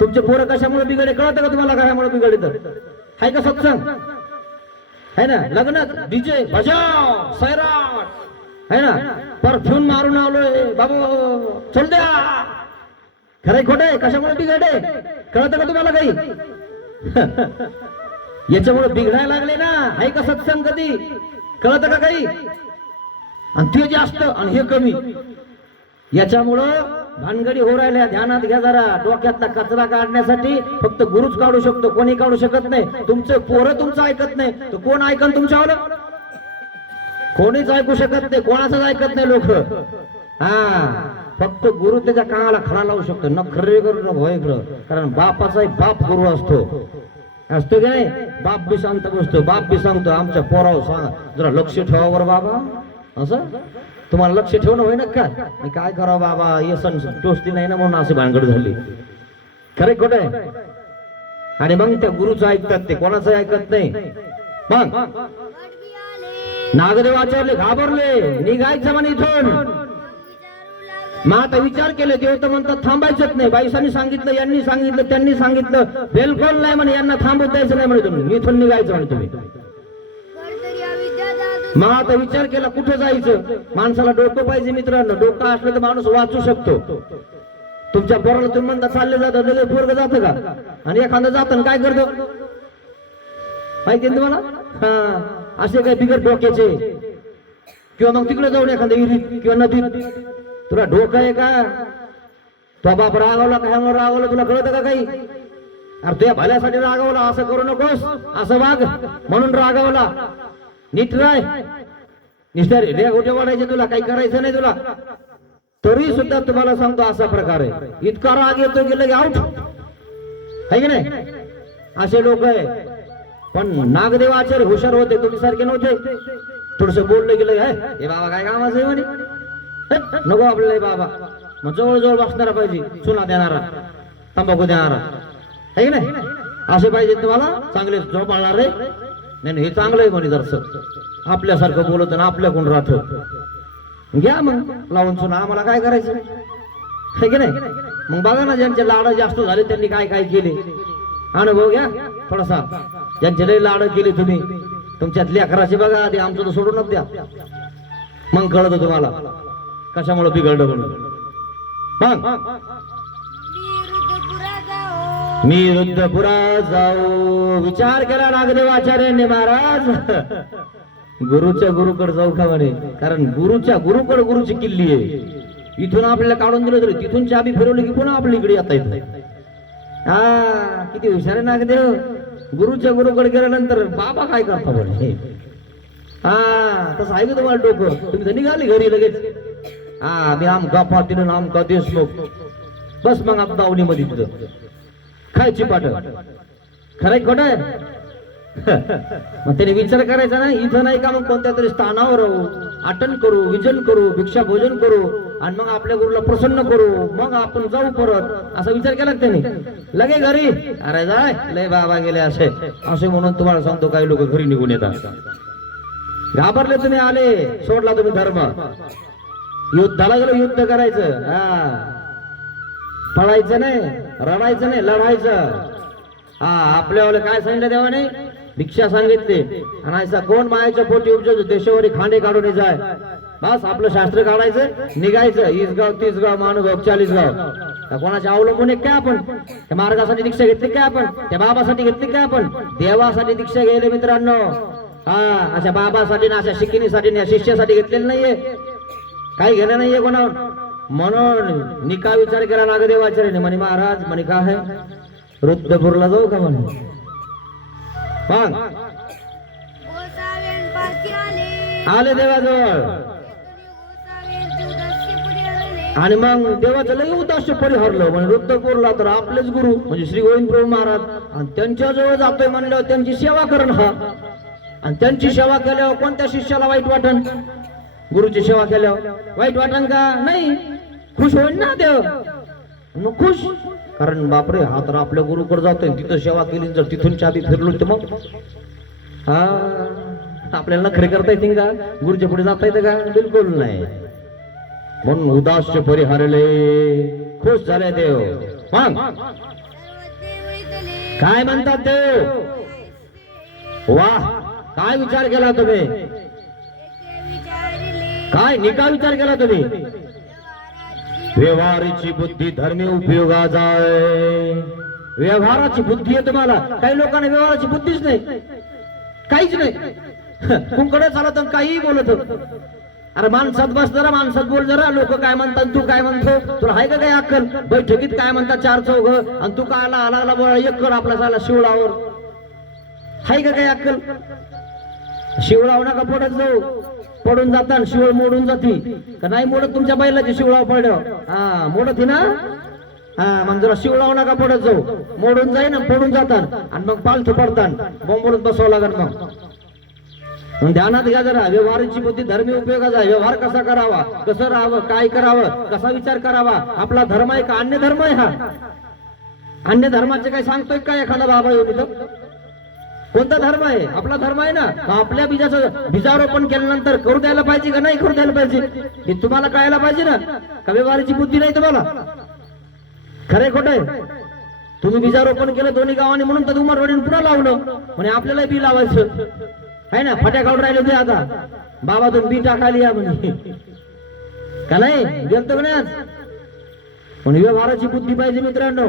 तुमचे पोरं कशामुळे बिघडे कळतं का तुम्हाला? कशामुळे बिघडे तर आहे का सत्संग? है ना, लग्नात डीजे बजाव सैराट है ना, परफ्यूम मारून आलोय बाबू चल द्या. खरंय खोटे? कशामुळे बिघडे कळतं का तुम्हाला काही? याच्यामुळे बिघडायला लागले ना. आहे का सत्संग कधी? कळतं का काही? आणि ते जास्त आणि हे कमी, याच्यामुळं भानगडी हो राहिल्या. ध्यानात घ्या जरा. डोक्यातला कचरा काढण्यासाठी फक्त गुरुच काढू शकतो, कोणी काढू शकत नाही. तुमचे पोरं तुमचं ऐकत नाही तर कोण ऐकन तुमच्यावर? कोणीच ऐकू शकत नाही, कोणाचंच ऐकत नाही लोक. हा फक्त गुरु त्याच्या कानाला खडा लावू शकतो. न खरे करू न भय कर, कारण बापाचा बाप गुरु असतो की नाही? बाप बी शांत बसतो, बाप बी सांगतो आमच्या पोरावर सांगा जरा लक्ष ठेवावर बाबा. असं तुम्हाला लक्ष ठेवणं होईना का? काय करावं बाबा, हे सण टोचती नाही ना म्हणून अशी भानगड झाली. खरे खोटे? आणि मग त्या गुरुचं ऐकतात, ते कोणाचं ऐकत नाही. मग नागदेव आचार्य घाबरले, निघायचं म्हणे इथून. मग आता विचार केले, देव तर म्हणतात थांबायचंच नाही. बाईसांनी सांगितलं, यांनी सांगितलं, त्यांनी सांगितलं, बिलकुल नाही म्हणे, यांना थांबू द्यायचं नाही म्हणे, तुम्ही इथून निघायचं म्हणे तुम्ही. मग आता विचार केला कुठं जायचं. माणसाला डोकं पाहिजे मित्रांनो. डोकं असलं तर माणूस वाचू शकतो. तुमच्या पोराला तुम्ही म्हणता चालले जातं, लगेच पोरग जातं का? आणि एखादं जातं काय करतो माहिती तुम्हाला? हा असे काय बिगर डोक्याचे, किंवा मग तिकडे जाऊन एखाद्या विहिरीत किंवा नदीत. तुला डोकं आहे का? तो बाप रागावला काय रागावला तुला कळतं का काही? अरे तुझ्या भल्यासाठी रागावला, असं करू नकोस, असं वाग म्हणून रागावला. नीट राय, निष्ठा रे गोटे वाढायचे तुला, काही करायचं नाही तुला. तरी सुद्धा तुम्हाला सांगतो असा प्रकार आहे. इतका राग येतो गेलं की आउट आहे की नाही? असे लोक आहे. पण नागदेव आचार्य हुशार होते, तुम्ही सारखे नव्हते. थोडस बोललं गेलं हे बाबा काय कामाचं आहे म्हणे, नको आपल्याला बाबा. मग जवळजवळ बसणारा पाहिजे, चुना देणारा, तंबाखू देणारा आहे की नाही? असे पाहिजे तुम्हाला, चांगले झोपाळणार रे. नाही हे चांगलं आहे म्हणे, दर्शक आपल्यासारखं बोलत ना आपल्याकडून राहत. घ्या मग लावून चुना, आम्हाला काय करायचं आहे की नाही? मग बघा ना, ज्यांचे लाड जास्त झाले त्यांनी काय काय केले, अनुभव घ्या थोडासा. ज्यांचे लई लाड केले तुम्ही, तुमच्यात लेकराचे बघा आधी, आमचं तर सोडूनच द्या. मग कळत तुम्हाला कशामुळे बिघडलं म्हणून. मग मी रुद्रपुरा जाऊ विचार केला नागदेव आचार्यांनी. महाराज गुरुच्या गुरुकडे जाऊ का म्हणे, कारण गुरुच्या गुरुकडे गुरुची किल्ली आहे. इथून आपल्याला काढून दिलं तरी तिथून चाबी फिरवली की पुन्हा आपल्या इकडे येता येत. हा किती हुशार आहे नागदेव. गुरुच्या गुरुकडे गेल्यानंतर बाबा काय करता बोले. हा तसं आहे का तुम्हाला डोकं. तुम्ही तर निघाले घरी लगेच. हा मी आमका पाटील आमका देशमुख. बस मग आता दावणीमध्ये तिथं खायची पाठ. खरंय खोट मग त्याने विचार करायचा ना, इथं नाही का मग कोणत्या तरी स्थानावर राहू, आटन करू, विजन करू, भिक्षा भोजन करू आणि मग आपल्या गुरुला प्रसन्न करू, मग आपण जाऊ परत, असा विचार केला त्याने. लगे घरी अरे जाय लय बाबा गेले असे असे म्हणून तुम्हाला सांगतो काही लोक घरी निघून येतात. घाबरले तुम्ही, आले सोडला तुम्ही धर्म. युद्धाला गेलो युद्ध करायचं. हा पळायचं नाही, रडायचं नाही, लढायचं. हा आपल्याला काय सांगितलं देवाने, भिक्षा सांगितली. आणि असा कोण मायाच्या पोटी उपजतो देशावरी खांडे काढून जाय. बस आपलं शास्त्र काढायचं, निघायचं. 20 गाव 30 गाव मानुगाव 40 गाव. कोणाच्या अवलंबून काय आपण त्या मार्गासाठी दीक्षा घेतली काय आपण, त्या बाबासाठी घेतली काय आपण, देवासाठी दीक्षा घ्यायला मित्रांनो. हा अशा बाबासाठी ना अशा शिकिनीसाठी ना शिष्यासाठी घेतलेलं नाहीये, काही घेणं नाहीये कोणावर. म्हणून निका विचार केला नागदेवाचार्याने. म्हणे महाराज म्हणे काय आहे रुद्रपूरला जाऊ का म्हणे. मग आले देवाजवळ आणि मग देवाचं लई उदास्य परिहरलं. म्हणजे रुद्रपूरला तर आपलेच गुरु म्हणजे श्री गोविंद प्रभू महाराज आणि त्यांच्या जवळ जातोय म्हणल्यावर त्यांची सेवा करण. हा आणि त्यांची सेवा केल्यावर कोणत्या शिष्याला वाईट वाटन. गुरुची सेवा केल्यावर वाईट वाटन का नाही, खुश होईल ना देव. मग खुश, कारण बापरे हा तर आपल्या गुरुकडे जातोय, तिथं सेवा केली, जर तिथून चाबी फिरलो तर मग हा आपल्याला खरे करता येतील का, गुरुच्या पुढे जाता येतं का, बिलकुल नाही. म्हणून उदास्य परिहरले, खुश झाले देव. मग काय म्हणतात देव, वाह काय विचार केला तुम्ही, काय निका विचार केला तुम्ही. व्यवहाराची बुद्धी धर्मी उपयोगा जाय. व्यवहाराची बुद्धी आहे तुम्हाला. काही लोकांना व्यवहाराची बुद्धीच नाही, काहीच नाही. कुंकडे चालत काही बोलत. अरे माणसात बस जरा, माणसात बोल जरा. लोक काय म्हणतात, तू काय म्हणतो, तुला हाय का काय अक्कल. बैठकीत काय म्हणतात 4 चौघ आणि तू काय आला बोला एक कर आपला झाला शिवळावर. हाय का काय अक्कल. शिवळाव नका पडत जाऊ, पडून जातात शिवळ मोडून जाती का नाही मोडत तुमच्या बैलाची शिवळाव पडल्यावर. हा मोडत ना. हा मग जरा शिवळाव नका पडत जाऊ, मोडून जाई ना पडून जातात आणि मग पालथी पडतात, बोंबडून बसावं लागत. मग ध्यानात घ्या जरा. व्यवहाराची बुद्धी धर्मी उपयोगाचा. व्यवहार कसा करावा, कसं राहावं, काय करावं, कसा विचार करावा. आपला धर्म आहे का अन्य धर्म आहे. हा अन्य धर्माचे काय सांगतोय काय एखादा बाबा येऊन इथं. कोणता धर्म आहे, आपला धर्म आहे ना. आपल्या बीजारोपण केल्यानंतर करू द्यायला पाहिजे का नाही करू द्यायला पाहिजे, हे तुम्हाला कळायला पाहिजे ना. का व्यवहाराची बुद्धी नाही तुम्हाला. खरंय खोट आहे. तुम्ही बीजारोपण केलं दोन्ही गावांनी म्हणून तर उमरवाडीने पुन्हा लावलं म्हणे आपल्याला बी लावायचं आहे ना. फट्या काढून राहिले ते आता बाबा तुम्ही बी टाकायला या म्हणे का नाही गेलतो का नाही आज. म्हणून व्यवहाराची बुद्धी पाहिजे मित्रांनो.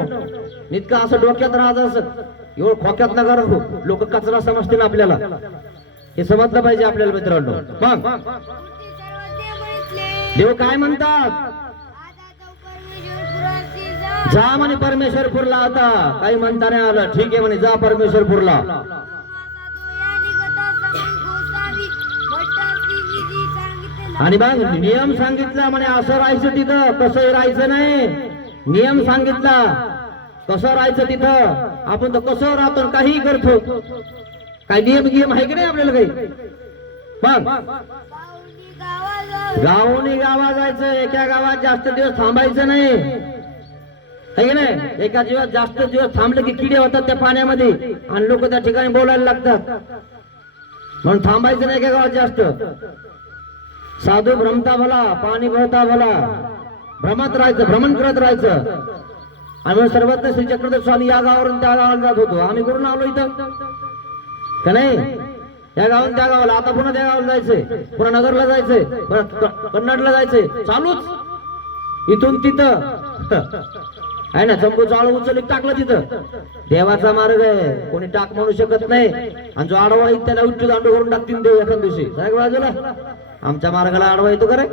इतकं असं डोक्यात राहत असत एवढं खोक्यात नका राहू. लोक कचरा समजतील आपल्याला, हे समजलं पाहिजे आपल्याला मित्रांनो. मग देव काय म्हणतात, जा म्हणे परमेश्वरपूरला. आता काही म्हणता नाही आलं, ठीक आहे म्हणे जा परमेश्वरपूरला. आणि मग नियम सांगितला म्हणे असं राहायचं तिथं, कसं राहायचं नाही. नियम सांगितला कसं राहायचं तिथं. आपण तर कसं राहतो काही करतो, काय नियम आहे की नाही आपल्याला काही. मग गावोनी गावा जायचं, एका गावात जास्त दिवस थांबायचं नाही है की नाही. एका दिवस जास्त दिवस थांबले की किडे होतात त्या पाण्यामध्ये आणि लोक त्या ठिकाणी बोलायला लागतात. म्हणून थांबायचं नाही एका गावात जास्त. साधू भ्रमता भला, पाणी भरता भला. भ्रमत राहायचं, भ्रमण करत राहायचं. आम्ही सर्वत्र श्री चक्रधर स्वामी या गावावरून त्या गावाला जात होतो. आम्ही करून आलो इथं का नाही. या गावात त्या गावाला, आता पुन्हा त्या गावाला जायचंय, पुन्हा नगरला जायचंय, कन्नडला जायचंय, चालूच इथून तिथं आहे ना. चंपू चालू उचल टाकलं तिथं. देवाचा मार्ग आहे, कोणी टाक म्हणू शकत नाही. आणि जो आडवा आहे त्याला उच्च दांडू करून टाकतील देव एखाद दिवशी. साहेब बाजूला आमच्या मार्गाला आडवा येतो का रे.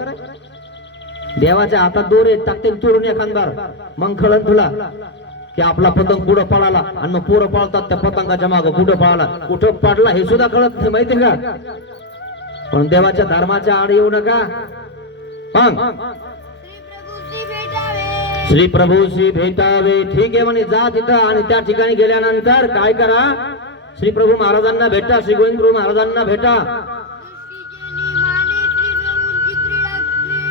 देवाच्या हातात दोर आहेत, टाकतील चोरून एखादबार मग खळण तुला की आपला पतंग पुढं पळाला आणि मग पोरं पळतात त्या पतंगाच्या मागं कुठं पळाला कुठं पडला हे सुद्धा कळत नाही माहितीये का. पण देवाच्या धर्माच्या आड येऊ नका. मग श्री प्रभूशी भेटावे. ठीक आहे म्हणे, जा तिथं आणि त्या ठिकाणी गेल्यानंतर काय करा, श्री प्रभू महाराजांना भेटा, श्री गोविंद प्रभू महाराजांना भेटा.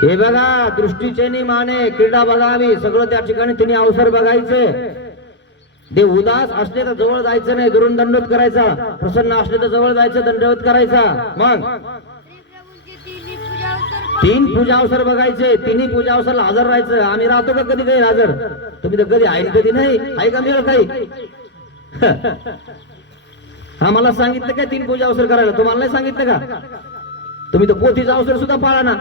हे बघा, दृष्टीचे निमाने क्रीडा बघावी, सगळं त्या ठिकाणी तिने अवसर बघायचे. देव उदास असले तर जवळ जायचं नाही, दुरून दंडवत करायचा. प्रसन्न असले तर जवळ जायचं, दंडवत करायचा. मग 3 पूजा अवसर बघायचे, 3ही पूजा अवसरला हजर राहायचं. आम्ही राहतो का कधी काही हजर? तुम्ही तर कधी आहे कधी नाही. आहे का मिळेल काही? आम्हाला सांगितलं काय 3 पूजा अवसर करायला? तुम्हाला नाही सांगितलं का? तुम्ही तर पोथीचा अवसर सुद्धा पाळा ना.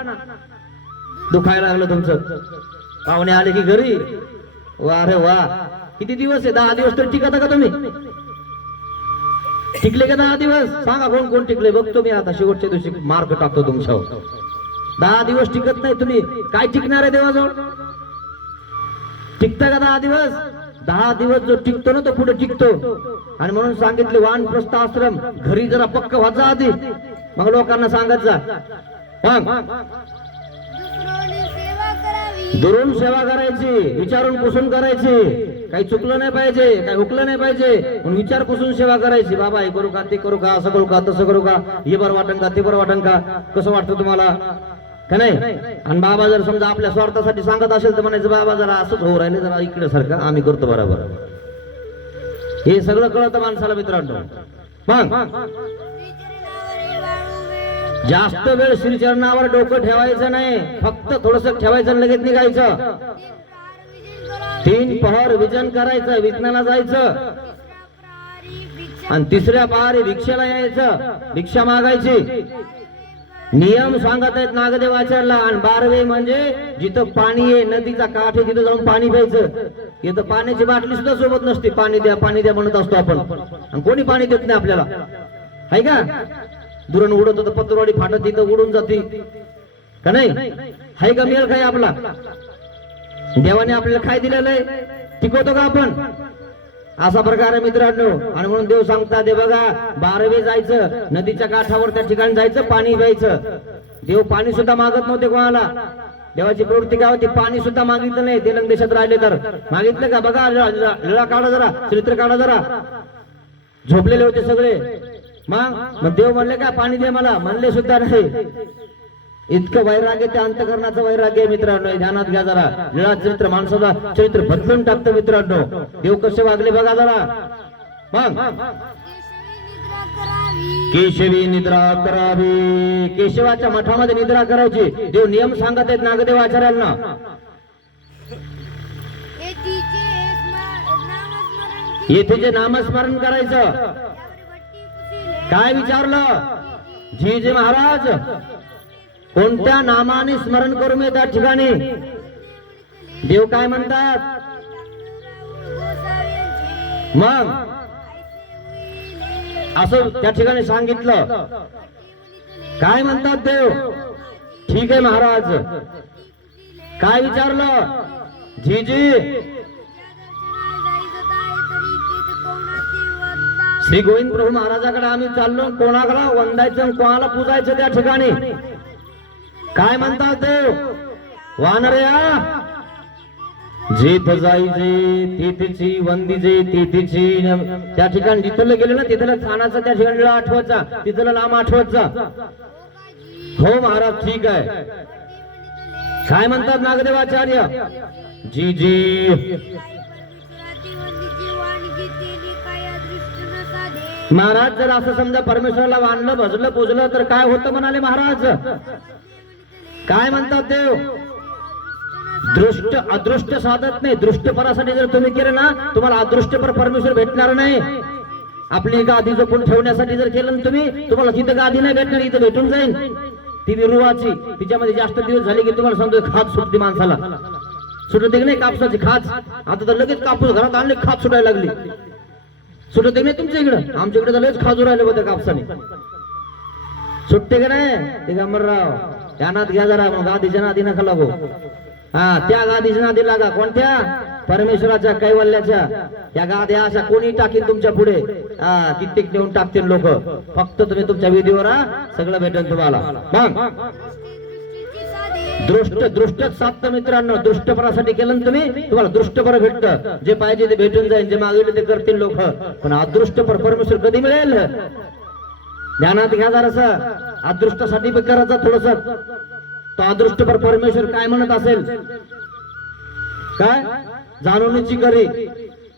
दुखायला लागलं तुमचं, पाहुणे आले की घरी, वा रे वा. किती दिवस आहे? 10 दिवस तर टिकता का तुम्ही? टिकले का 10 दिवस? सांगा कोण कोण टिकले, बघतो मी आता. शेवटच्या दिवशी मार्क टाकतो तुमच्यावर. 10 दिवस टिकत नाही तुम्ही, काय टिकणार आहे देवाजवळ? टिकता का 10 दिवस? 10 दिवस जो टिकतो ना तो पुढे टिकतो. आणि म्हणून सांगितले वानप्रस्थ आश्रम, घरी जरा पक्क व्हायचा आधी, मग लोकांना सांगत जा. मग दुरून सेवा करायची, विचारून पुसून करायची. काही चुकलं नाही पाहिजे, काही हुकलं नाही पाहिजे, म्हणून विचार पुसून सेवा करायची. बाबा हे करू का, ते करू का, असं करू का, तसं करू का, हे बरं वाटन का, ते बरं वाटन का, कसं वाटतं तुम्हाला का नाही? आणि बाबा जर समजा आपल्या स्वार्थासाठी सांगत असेल तर म्हणायचं, बाबा जरा असंच होऊ राहिले, जरा इकडे सारखं आम्ही करतो बरोबर. हे सगळं कळतं माणसाला मित्रांनो. मग जास्त वेळ श्रीचरणावर डोकं ठेवायचं नाही, फक्त थोडस ठेवायचं, लगेच निघायचं. 3 पहर विजन करायचं, विजनाला जायचं, आणि 3ऱ्या पहारी भिक्षेला यायचं, भिक्षा मागायची. नियम सांगत आहेत नागदेव आचार्यला. आणि 12वे म्हणजे जिथं पाणी आहे, नदीचा काठ आहे, तिथं जाऊन पाणी प्यायचं. इथं पाण्याची बाटली सुद्धा सोबत नसते. पाणी द्या, पाणी द्या म्हणत असतो आपण, आणि कोणी पाणी देत नाही आपल्याला, आहे का? दुरण उडत होतं, पत्रवाडी फाटत तिथं उडून जाते का नाही? हाय का मेल काय आपला? देवाने आपल्याला काय दिलेलं आहे, टिकवतो का आपण? असा प्रकार आहे मित्रांनो. आणि म्हणून देव सांगता, दे बघा 12वे जायचं, नदीच्या काठावर त्या ठिकाणी जायचं, पाणी प्यायचं. देव पाणी सुद्धा मागत नव्हते कोणाला. देवाची प्रवृत्ती काय होती? पाणी सुद्धा मागितलं नाही. तेलंग देशात राहिले तर मागितलं का? बघा लीळा काढा जरा, चरित्र काढा जरा. झोपलेले होते सगळे. मग देव म्हणले का पाणी दे मला? म्हणले सुद्धा नाही. इतकं वैराग्य, त्या अंतकरणाचं वैराग्य मित्रांनो, ध्यानात घ्या जरा. लीळा चरित्र माणसाला चरित्र बदलून टाकतं मित्रांनो. देव कसे वागले बघा जरा. मग केशवी निद्रा करावी, केशवाच्या मठामध्ये निद्रा करायची. देव नियम सांगत आहेत नागदेव आचार्यांना. येथे नामस्मरण करायचं. काय विचारलं जी जी महाराज, कोणत्या नामाने स्मरण करू मी त्या ठिकाणी? देव काय म्हणतात? मग असं त्या ठिकाणी सांगितलं. काय म्हणतात देव? ठीक आहे महाराज. काय विचारलं? जी जी श्री गोविंद प्रभू महाराजाकडे आम्ही चाललो, कोणाकडे वंदायचं, कोणाला पूजायचं त्या ठिकाणी. काय म्हणतात देव? वानरया जेथ जाईजे तेथेची वंदीजे तेथेची. त्या ठिकाणी जिथलं गेले ना तिथलं स्थानाचं त्या ठिकाणी आठवायचा, तिथलं नाम आठवायचा. हो महाराज ठीक आहे. काय म्हणतात नागदेवाचार्य? जी जी महाराज, जर असं समजा परमेश्वराला वाणलं, भजलं, पूजलं तर काय होतं म्हणाले महाराज. काय म्हणतात देव? दृष्ट अदृष्ट साधत नाही. दृष्टपरासाठी जर तुम्ही केलं ना, तुम्हाला अदृष्टपर परमेश्वर भेटणार नाही. आपली गादी जपून ठेवण्यासाठी जर केलं ना तुम्ही, तुम्हाला तिथं गादी नाही भेटणार, इथं भेटून जाईल. ती विरुवाची, तिच्यामध्ये जास्त दिवस झाले की तुम्हाला सांगतो खाज सुटते माणसाला. सुटत नाही कापसाची खाज. आता तर लगेच कापूस घरात आणले, खाज सुटायला लागली. सुटत नाही तुमच्या इकडं? आमच्या इकडे तर लगेच खाजू राहिले होते कापसाने. सुटते का नाही? ते गमरराव ध्यानात घ्या जरा. मग गादीच्या नादी नका लागो. हा, त्या गादीच्या नादी लागा. कोणत्या? परमेश्वराच्या कैवल्याच्या या गाद्या अशा कोणी टाकीन तुमच्या पुढे, कित्येक नेऊन टाकतील लोक. फक्त तुम्ही तुमच्या विधीवर सगळं भेटेल तुम्हाला. मग दृष्टच साधतं मित्रांनो. दृष्टपणासाठी केलं ना तुम्ही, तुम्हाला दृष्टपर भेटतं. जे पाहिजे ते भेटून जाईल, जे मागितले ते करतील लोक. पण अदृष्टपर परमेश्वर कधी मिळेल? ध्यानात घ्या जरासं. अदृष्टासाठी बी करायचं थोडस. तो अदृष्टपर परमेश्वर काय म्हणत असेल, काय जाणूनची करी,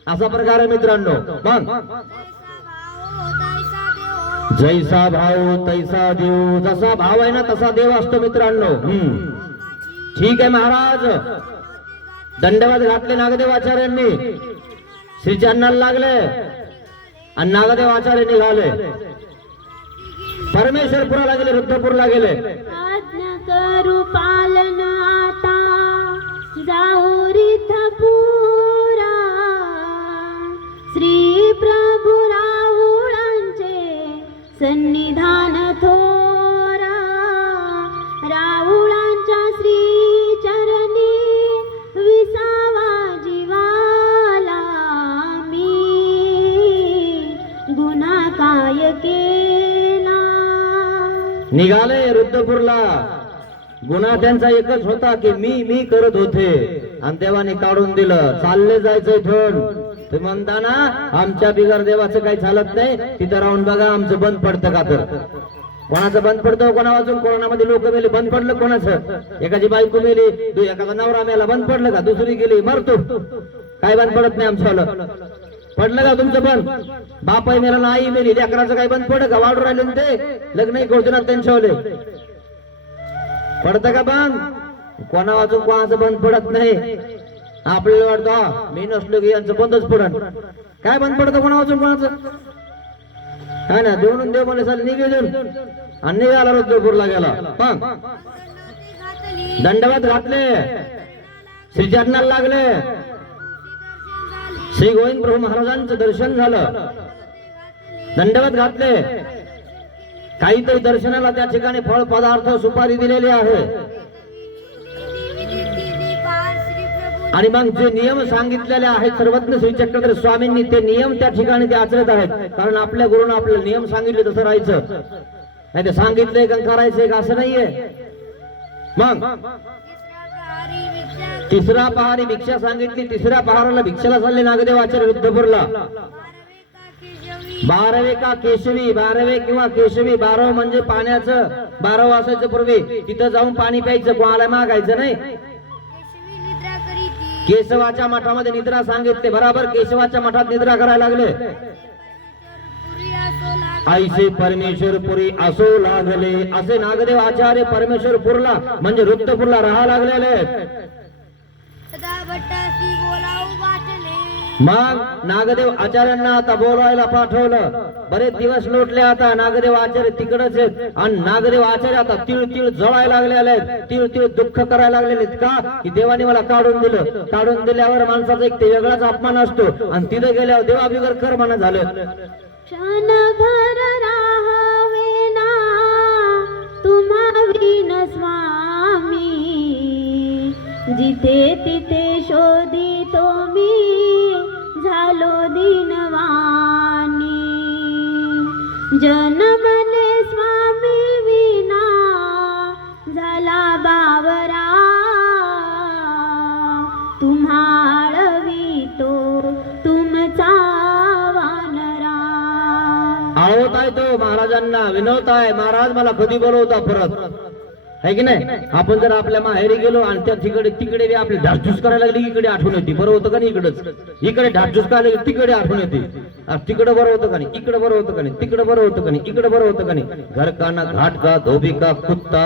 असा प्रकार आहे मित्रांनो. मग जैसा भाव तैसा देव. जसा भाव आहे ना तसा देव असतो मित्रांनो. ठीक आहे महाराज. दंडवत घातले नागदेव आचार्यांनी, श्रीचरणाला लागले आणि नागदेव आचार्य निघाले. परमेश्वरपुराला गेले, रुद्रपूरला गेले. आज्ञा करू पालन आता, जाऊ रिथपुरा. श्री प्रभु राहुळांचे सन्निधान थोरा. राहुळांच्या श्री चरणी विसावा जीवाला. मी गुन्हा काय केला. निघाले रुद्रपूरला. गुन्हा त्यांचा एकच होता की मी करत होते आणि देवाने काढून दिलं. चालले जायचंय ठण. तुम्ही म्हणता ना आमच्या बिगर देवाचं काही चालत नाही, तिथं राहून बघा आमचं बंद पडतं का. तर कोणाचं बंद पडतं, कोणा वाजून कोरोनामध्ये लोक मेले, बंद पडलं कोणाचं. एकाची बायको मेली, एखादा नवरा मेला, बंद पडलं का. दुसरी गेली, मरतो. काय बंद पडत नाही आमचं. पडलं का तुमचं बंद? बापाई मेला ना, आई मेली, लेकराचं काही बंद पडलं का. वाढू राहिले ना ते, लग्नही करतो ना त्यांच्यावले. पडतं का बंद? कोणा वाजून कोणाचं बंद पडत नाही. आपल्याला वाटतं मी नसलो की यांचं बंदच पडत. काय बंद पडतं कोणा वाजून कोणाचं? काय ना देऊन देव म्हणे चाल निघेल आणि निघाला रुद्रपूरला गेला. मग दंडवत घातले, श्रीचरणाला लागले. श्री गोविंद प्रभू महाराजांचं दर्शन झालं. दंडवत घातले. काहीतरी दर्शनाला त्या ठिकाणी फळ पदार्थ सुपारी दिलेली आहे. आणि मग जे नियम सांगितलेले आहेत सर्वज्ञ श्री चक्रधर स्वामींनी, ते नियम त्या ठिकाणी ते आचरत आहेत. कारण आपल्या गुरुनं आपल्याला नियम सांगितले तसं राहायचं. नाही ते सांगितलंय का करायचंय का असं नाहीये. मग तिसरा पहारी भिक्षा सांगितली. तिसऱ्या पहाराला भिक्षाला चालले नागदेव आचार्य रुद्रपूरला. 12वे का केशवी. 12वे किंवा केशवी. 12 म्हणजे पाण्याचं 12 असायचं पूर्वी. तिथं जाऊन पाणी प्यायचं, कोणाला मागायचं नाही. केशवाच्या मठामध्ये निद्रा सांगितले. बराबर केशवाच्या मठात निद्रा करायला लागले. ऐसे परमेश्वरपुरी असो लागले. असे नागदेव आचार्य परमेश्वरपूरला म्हणजे रुद्रपूरला राहायला लागलेले. मग नागदेव आचार्यांना आता बोलवायला पाठवलं. बरेच दिवस लोटले. आता नागदेव आचार्य तिकडच आहेत आणि नागदेव आचार्य आता तिळ तिळ जळायला लागलेले आहेत. तिळ तिळ दुःख करायला लागलेले आहेत. का की देवाने मला काढून दिलं. काढून दिल्यावर माणसाचा एक ते वेगळाच अपमान असतो आणि तिथे गेल्यावर देवाबिगर कर्मना झालं. क्षणभर राहावे ना तुम्हा विन स्वामी. जिथे तिथे शोधितो मी झालो दिनवानी. जन्मले स्वामी विना झाला बावरा. तुम्हाळवितो तुमचा वानरा. आवताय तो महाराजांना विनवताय. महाराज मला कधी बोलवता परत, है की नाही. आपण जर आपल्या माहेरी गेलो आणि त्या तिकडे आपली ढासढूस करायला लागली, इकडे आठवण येते. बरं होतं का नाही इकडंच. इकडे ढासढूस करायला तिकडे आठवण येते. तिकडे बरं होतं का नाही, इकडे बरं होतं का नाही, तिकडे बरं होतं का नाही, इकडे बरं होतं का नाही. घर का ना घाट का धोबी का कुत्ता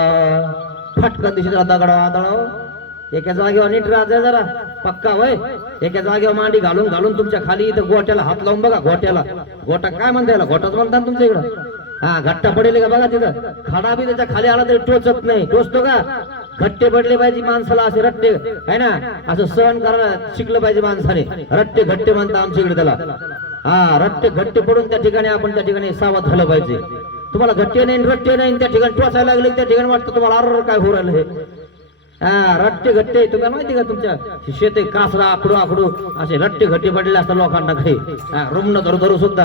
फटका दिशेला दगडा वादळाव. एका जागेवर नीट राजा जरा पक्का वय. एका जागेवर मांडी घालून घालून तुमच्या खाली इथं गोट्याला हात लावून बघा. गोट्याला गोटा काय म्हणता याला, गोटाच म्हणतात तुमच्या इकडं. हा घट्टा पडेल का बघा. तिथं खडा बी त्याच्या खाली आला तरी टोचत नाही. टोचतो का. घट्टे पडले पाहिजे माणसाला असे रट्टे, है ना. असं सहन करायला शिकलं पाहिजे माणसाने. रट्टे घट्टे म्हणतात आमच्या इकडे त्याला. हा रट्टे घट्टे पडून त्या ठिकाणी आपण त्या ठिकाणी सावध झालं पाहिजे. तुम्हाला घट्टे नाही रट्टे नाही त्या ठिकाणी टोचायला लागले त्या ठिकाणी वाटतं तुम्हाला अर काय हो राहिलं हे. हा रट्टे घट्टे तुम्हाला माहिती का तुमच्या शेते कासरा आखडू आखडू असे रट्टे घट्टे पडलेले असतात लोकांना काही रुग्ण धरू धरू सुद्धा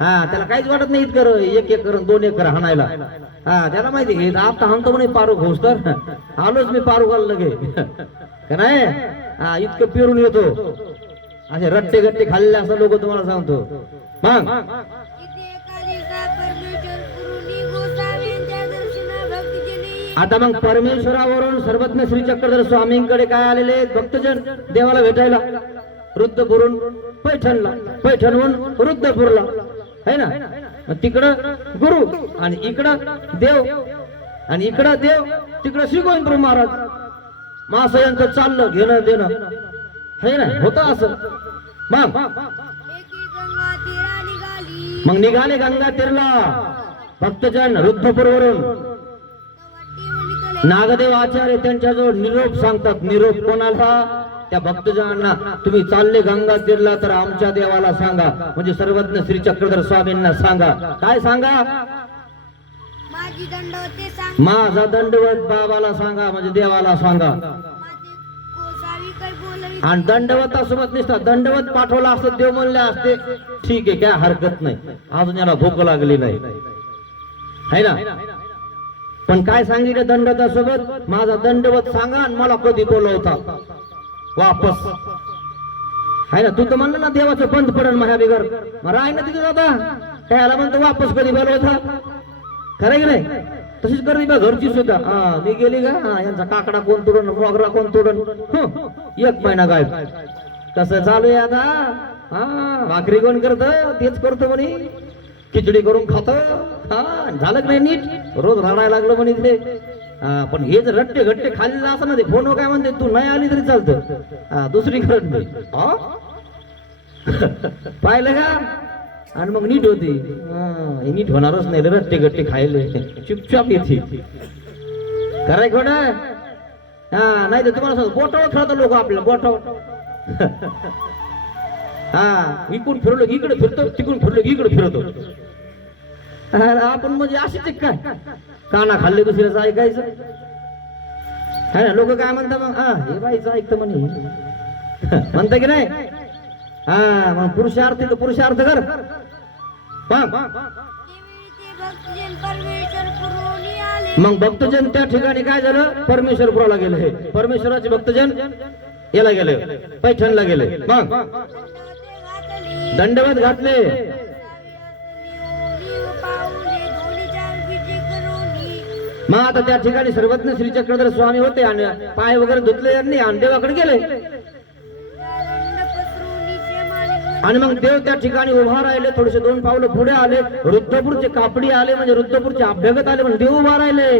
हा त्याला काहीच वाटत नाही इतकं एक एक करून 2 एकर हाणायला हा त्याला माहिती घे आता हाणतो म्हणे पारू घोष तर आलोच मी पारू घाल लगे का नाही हा इतकं पिरून येतो असे रट्टे गट्टे खाल्ले असं लोक तुम्हाला सांगतो मग आता मग परमेश्वरावरून सर्वज्ञ श्री चक्रधर स्वामींकडे काय आलेले भक्तजन देवाला भेटायला रुद्रपुरून पैठणला पैठणहून रुद्रपूरला है ना मग तिकडं गुरु आणि इकडं देव आणि इकडं देव तिकडं श्री गोविंद महाराज महाशयांचं चाललं घेणं देणं है ना होतं असं मग निघाले गंगा तीरला भक्तजन रुद्रपूरवरून नागदेव आचार्य त्यांच्याजवळ निरोप सांगतात निरोप कोणाला त्या भक्तजनांना तुम्ही चालले गंगा तीरला तर आमच्या देवाला सांगा म्हणजे सर्वज्ञ श्री चक्रधर स्वामींना सांगा काय सांगा माझा दंडवत बाबाला सांगा म्हणजे देवाला सांगा आणि दंडवतासोबत निसता दंडवत पाठवला असत देव म्हणले असते ठीक आहे काय हरकत नाही अजून याला भूक लागली नाही है ना पण काय सांगितलं दंडवतासोबत माझा दंडवत सांगा आणि मला कधी बोलवता वापस आहे ना तू तर म्हणलं ना देवाचं बंद पडन माझ्या बिगर मग राय ना तिथे जाता त्याला म्हणतो वापस कधी बोलवता खरं की नाही तशीच करते बा घरची सुद्धा हा मी गेली का हा यांचा काकडा कोण तोडन मोगरा कोण तोडन 1 महिना गायब कसं चालू आहे आता हा भाकरी कोण करत तेच करतो म्हणे खिचडी करून खात हा झालं नाही नीट रोज रडायला लागलं म्हणे इथे पण हे जर रट्टे घट्टे खाल्लेलं असं ना ते फोन काय म्हणते तू नाही आली तरी चालतं दुसरी करत नाही पाहिलं का आणि मग नीट होती नीट होणारच नाही रट्टे गट्टे खायले चुपचाप येते खरंय खोट हा नाही तर तुम्हाला सांगतो बोटावर खेळतात लोक आपल्याला बोटावर हा इकडून फिरलो की इकडे फिरतो तिकडून फिरलो की इकडे फिरतो आपण म्हणजे असेच काय काना खाल्ले दुसऱ्याचं ऐकायचं है ना लोक काय म्हणतात मग हा हे बाईचं ऐकतं म्हणे म्हणता की नाही हा मग पुरुषार्थ तर पुरुषार्थ कर मग भक्तजन त्या ठिकाणी काय झालं परमेश्वरपुराला गेले परमेश्वराचे भक्तजन याला गेले पैठणला गेले मग दंडवत घातले मग आता त्या ठिकाणी सर्वज्ञ श्री चक्रधर स्वामी होते आणि पाय वगैरे धुतले यांनी आणि देवाकडे गेले आणि मग देव त्या ठिकाणी उभा राहिले थोडेसे 2 पावलं पुढे आले रुद्रपूरचे कापडी आले म्हणजे रुद्रपूरचे अभ्यागत आले म्हणजे देव उभा राहिले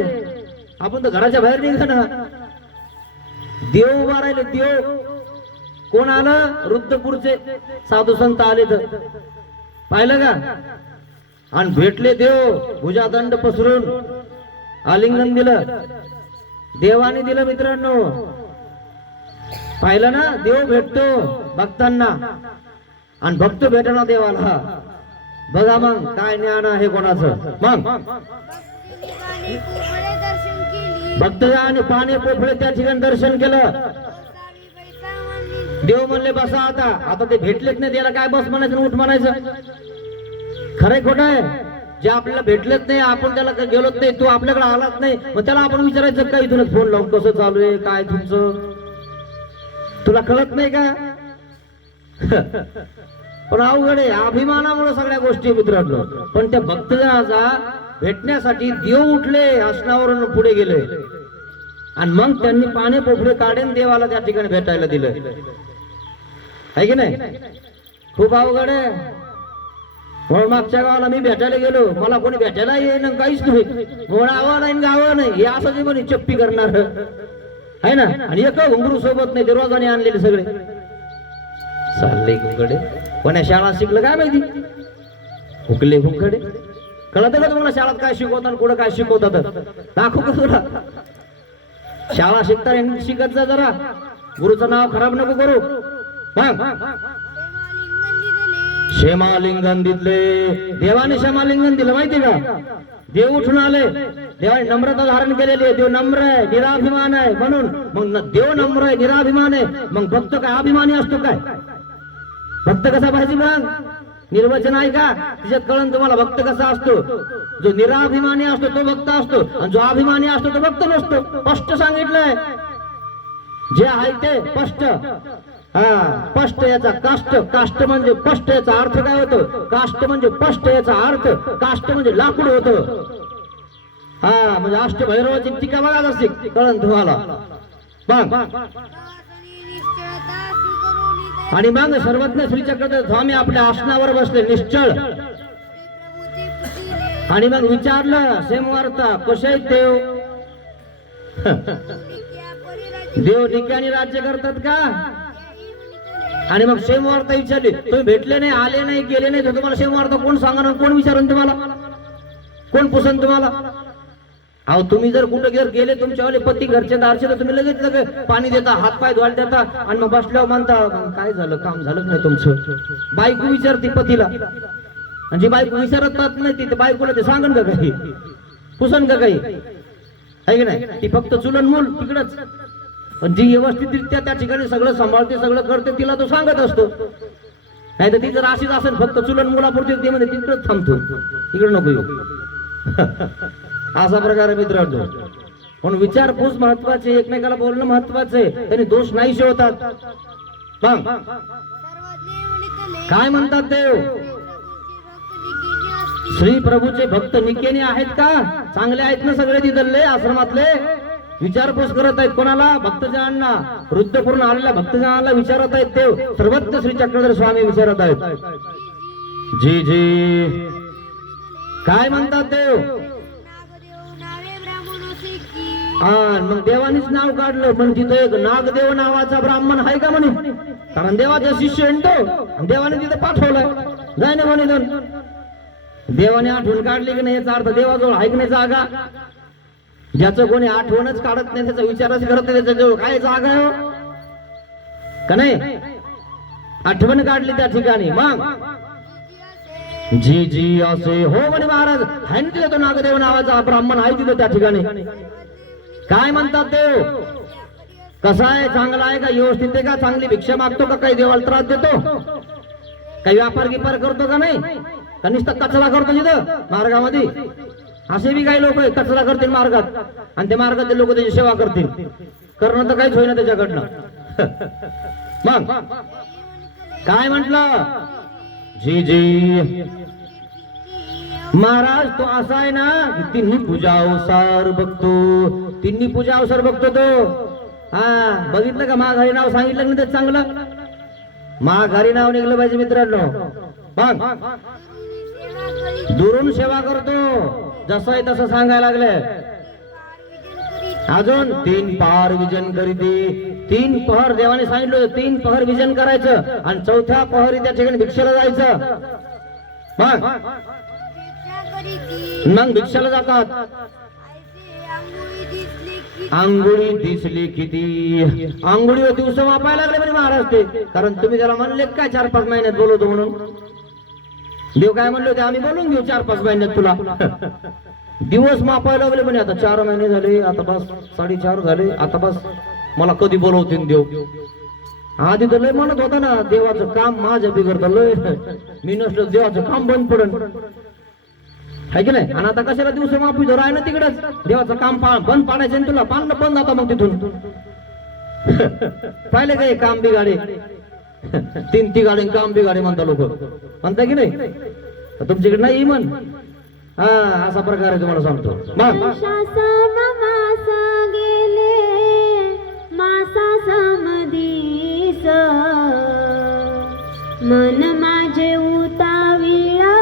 आपण तर घराच्या बाहेर निघा ना देव उभा राहिले देव कोण आलं रुद्रपूरचे साधू संत आले तर पाहिलं का आणि भेटले देव भुजादंड पसरून आलिंगन दिलं देवाने दिलं मित्रांनो पाहिलं ना देव भेटतो भक्तांना आणि भक्त भेटणार देवाला बघा मग काय ज्ञान आहे कोणाचं मग भक्तजनाने पाणी पोफळे त्या ठिकाणी दर्शन केलं देव म्हणले बसा आता आता ते भेटलेच नाही त्याला काय बस म्हणायचं उठ म्हणायचं खरंय खोटं आहे जे आपल्याला भेटलेच नाही आपण त्याला गेलोच नाही तू आपल्याकडे आलाच नाही मग त्याला आपण विचारायचं काय इथूनच फोन लावून कसं चालू आहे काय तुमचं तुला कळत नाही का पण अवघड आहे अभिमानामुळे सगळ्या गोष्टी मित्रांनो पण त्या भक्तजनाचा भेटण्यासाठी देव उठले आसनावरून पुढे गेले आणि मग त्यांनी पाणी पोफळे काढून देवाला त्या ठिकाणी भेटायला दिलं आहे की नाही खूप अवघड आहे म्हणून मागच्या गावाला मी भेटायला गेलो मला कोणी भेटायला येईन काहीच नाही आवा नाही गावं नाही हे असं जे म्हणे चप्पी करणार आहे ना आणि एक घुंगरू सोबत नाही ते रोजाने आणलेले सगळे चालले घुंगडे कोण्या शाळा शिकलं काय माहिती हुकले घुंगडे कळत का तुम्हाला शाळेत काय शिकवतात कुठं काय शिकवतात दाखवू का तुला शाळा शिकताना शिकत जा जरा गुरुचं नाव खराब नको करू क्षेमालिंगन दिले देवाने क्षेमालिंगन दिलं माहिती का देव उठून आले, देवाने नम्रता धारण केलेली आहे, देव नम्र आहे, निराभिमान आहे, म्हणून मग देव नम्र आहे, निराभिमान आहे, मग भक्त काय अभिमानी असतो काय? भक्त कसा पाहिजे? मग निर्वचन आहे का तिच्यात कळण तुम्हाला भक्त कसा असतो? जो निराभिमानी असतो तो भक्त असतो, आणि जो अभिमानी असतो तो भक्त नसतो. स्पष्ट सांगितलंय, जे आहे ते स्पष्ट. स्पष्ट याचा काष्ट, काष्ट म्हणजे स्पष्ट याचा अर्थ काय होतो? काष्ट म्हणजे स्पष्ट याचा अर्थ, काष्ट म्हणजे लाकूड होतं. म्हणजे अष्टभैरवाची टीका बघा असते, कळण तुम्हाला. मग आणि मग सर्वज्ञ श्री चक्रधर स्वामी आपल्या आसनावर बसले निश्चळ, आणि मग विचारलं सेमवार्ता, कसे आहेत देव? देव ठिकाणी राज्य करतात का? आणि मग सेमवार्ता विचारली, तुम्ही भेटले नाही, आले नाही, गेले नाही, तर तुम्हाला सेमवार्ता कोण सांगणार? कोण विचारून तुम्हाला? कोण पुसन तुम्हाला? अहो तुम्ही जर कुठे जर गेले, तुमच्यावाले पती घरचे दारचे, तर तुम्ही लगेच पाणी देता, हात पाय धुवायला देता, आणि मग बसल्यावर म्हणता काय झालं, काम झालं नाही तुमचं? बायको विचारते पतीला, आणि जी बायको विचारत नाही ती बायकोला ते सांगन का काही? पुसन का काही? आहे की नाही? ती फक्त चुलन मूल तिकडच, पण जी व्यवस्थितरित्या त्या ठिकाणी सगळं सांभाळते, सगळं करते, तिला तो सांगत असतो. नाही तर ती जर अशीच असेल फक्त चुलन मुलापुरती, ती मध्ये तिकडच थांबतो, इकडे नको येऊ. असा प्रकार आहे मित्रांनो. म्हणून विचारपूस महत्वाची, एकमेकाला बोलणं महत्वाचं आहे, त्यांनी दोष नाही शिवतात. मग काय म्हणतात देव? श्री प्रभूचे भक्त निकेने आहेत का? चांगले आहेत ना सगळे तिथले आश्रमातले? विचारपूस करत आहेत कोणाला? भक्तजनांना, वृद्ध पूर्ण आलेल्या भक्तजनांना विचारत आहेत देव. सर्वत्र श्री चक्रधर स्वामी विचारत आहेत. जी जी काय म्हणतात देव? मग देवानीच नाव काढलं, पण तिथं एक नागदेव नावाचा ब्राह्मण आहे का म्हणे? कारण देवाचा शिष्य आहे तो, देवाने तिथे पाठवलाय, जाय ना म्हणे. दोन देवाने आठवण काढली की नाही याचा अर्थ देवाजवळ आहे की नाही जागा? ज्याचं कोणी आठवणच काढत नाही, त्याचा विचारच करत नाही, त्याच्याजवळ काय जागा आहे का नाही? आठवण काढली त्या ठिकाणी. मग जी जी असे हो म्हणे महाराज, आहे ना तिथे तो नागदेव नावाचा ब्राह्मण आहे तिथे त्या ठिकाणी. काय म्हणतात देव? कसा आहे? चांगला आहे का? व्यवस्थित आहे का? चांगली भिक्षा मागतो का? काही देवाला त्रास देतो? काही व्यापार गिपार करतो का नाही? का नुसता कचरा करतो तिथं मार्गामध्ये? असे बी काही लोक कचरा करतील मार्गात, आणि त्या मार्गातील लोक त्याची सेवा करतील. करणं तर काहीच होईना त्याच्याकडनं. मग काय म्हटलं? जी जी महाराज तो असा आहे ना, तिन्ही पूजा अवसार बघतो, तिन्ही पूजा अवसार बघतो तो. बघितलं का? माघारी नाव सांगितलं नाही तर चांगलं माघारी नाव निघलं पाहिजे मित्रांनो. मग दुरून सेवा करतो, जसं आहे तसं सांगायला लागले. अजून 3 पहार विजन करीते. 3 पहर देवाने सांगितलं, 3 पहर विजन करायचं, आणि 4थ्या पहरी त्या ठिकाणी भिक्षेला जायचं. मग भिक्षाला जातात. आंघोळी दिसली किती? आंघोळीवर दिवस मापायला लागले म्हणे महाराज ते. कारण तुम्ही त्याला म्हणले काय 4-5 महिन्यात बोलवतो म्हणून? देव काय म्हणले होते? आम्ही बोलून घेऊ 4-5 महिन्यात तुला. दिवस मापायला लागले म्हणे. आता 4 महिने झाले, आता बस 4.5 झाले, आता बस मला कधी बोलवतील देव? आधी तर लय म्हणत होता ना, देवाचं काम माझ्या बिघडतं लय, मी नसलं देवाचं काम बंद पडन, आहे की नाही? आणि आता कशाला दिवस मापी धर आहे ना तिकडेच, देवाचं काम बंद पाडायचं तुला, पाडणं बंद आता मग तिथून. पाहिले काय काम बिघाडे? 3 गाडी काम बिघाडे म्हणता लोक, म्हणता की नाही? तुमच्याकडे नाही म्हण. असा प्रकार आहे तुम्हाला सांगतो. मग मन माझे उताविळा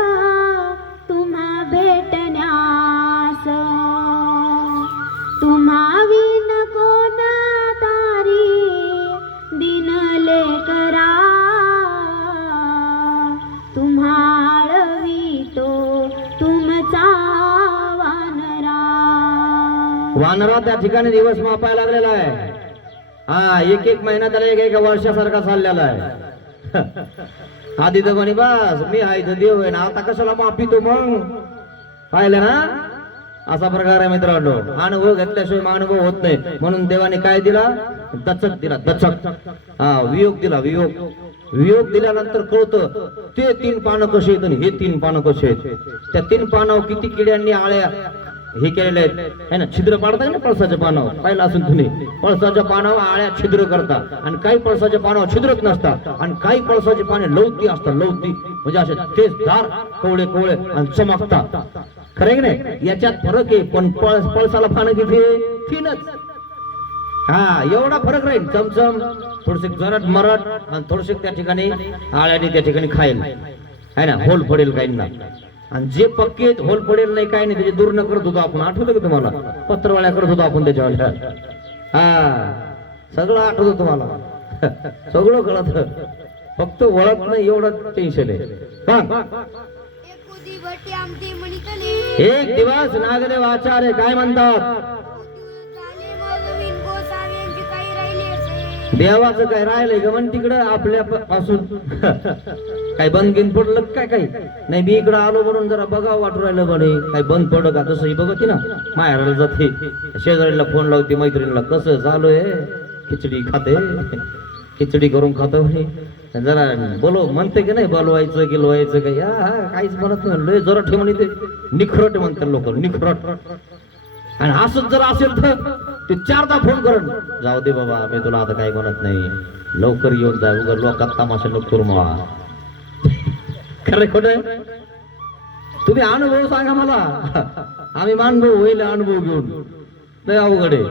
तुम्हा भेटण्यास, तुम्हा विन कोण तारी दिनले करा, तुम्हाळवितो तुमचा वानरा. वानरा त्या ठिकाणी दिवस मापायला लागलेला आहे. 1-1 महिना त्याला 1 वर्षासारखा चाललेला आहे. आधी तर म्हणे बस मी आहे तर देव आहे ना, आता कशाला माफी तो? मग पाहिलं ना, असा प्रकार आहे मित्रांनो. अनुभव घेतल्याशिवाय मग अनुभव होत नाही. म्हणून देवाने काय दिला? दचक दिला, दचक. हा, वियोग दिला, वियोग. वियोग दिल्यानंतर कळतं ते 3 पानं कशी आहेत आणि हे 3 पानं कशी आहेत. त्या 3 पानावर किती किड्यांनी आळ्या हे केलेले आहेत है ना. छिद्र पाडताय ना पळसाच्या पानावर, पाहिलं असून तुम्ही. पळसाच्या पानावर आळ्या छिद्र करतात आणि काही पळसाच्या पानावर छिद्रच नसतात आणि काही पळसाची पाने लवती असतात, लवती म्हणजे असे तेजदार कवळे कवळे आणि चमकतात. खरं की नाही? याच्यात फरक आहे. पण पळसाला पानं किती? 3च. हा, एवढा फरक राहील. चमचम, थोडसे जरट मरट आणि थोडसे त्या ठिकाणी आळ्याने त्या ठिकाणी खाईल है ना, होल पडेल काहींना. आणि जे पक्के होल पडेल नाही काही नाही त्याचे दूर करत होतो आपण. आठवतं का तुम्हाला? पत्रवाळ्या करत होतो आपण त्याच्यावर. हा, सगळं आठवतं तुम्हाला. सगळं कळत, फक्त ओळख नाही एवढं टेन्शन आहे. एक दिवस नागदेव आचार्य काय म्हणतात? देवाचं काय राहिलंय का म्हण तिकडं आपल्या पासून? काय बंद घेऊन पडलं काय? काही नाही. मी इकडं आलो म्हणून जरा बघावं वाटू राहिलं म्हणे. काय बंद पडलं का? तसंही बघते ना, माहेराला जाते, शेजारीला फोन लावते, मैत्रिणीला कसं चालू आहे, खिचडी खाते, खिचडी करून खातो म्हणे. जरा बोलव म्हणते की नाही, बोलवायचं गिलवायचं काही? हा, काहीच म्हणत नाही. लय जरा ठे म्हणे, ते निखरट म्हणतात लोक, निखरट. आणि असंच जर असेल तर ते 4दा फोन करून, जाऊ दे बाबा, मी तुला आता काही म्हणत नाही, लवकर येऊन जा, उगा लोकात तमाशा नको करू मला. खरं खोटं? तुम्ही अनुभव सांगा मला, आम्ही मानभाऊ होईल अनुभव घेऊन. लय अवघड आहे.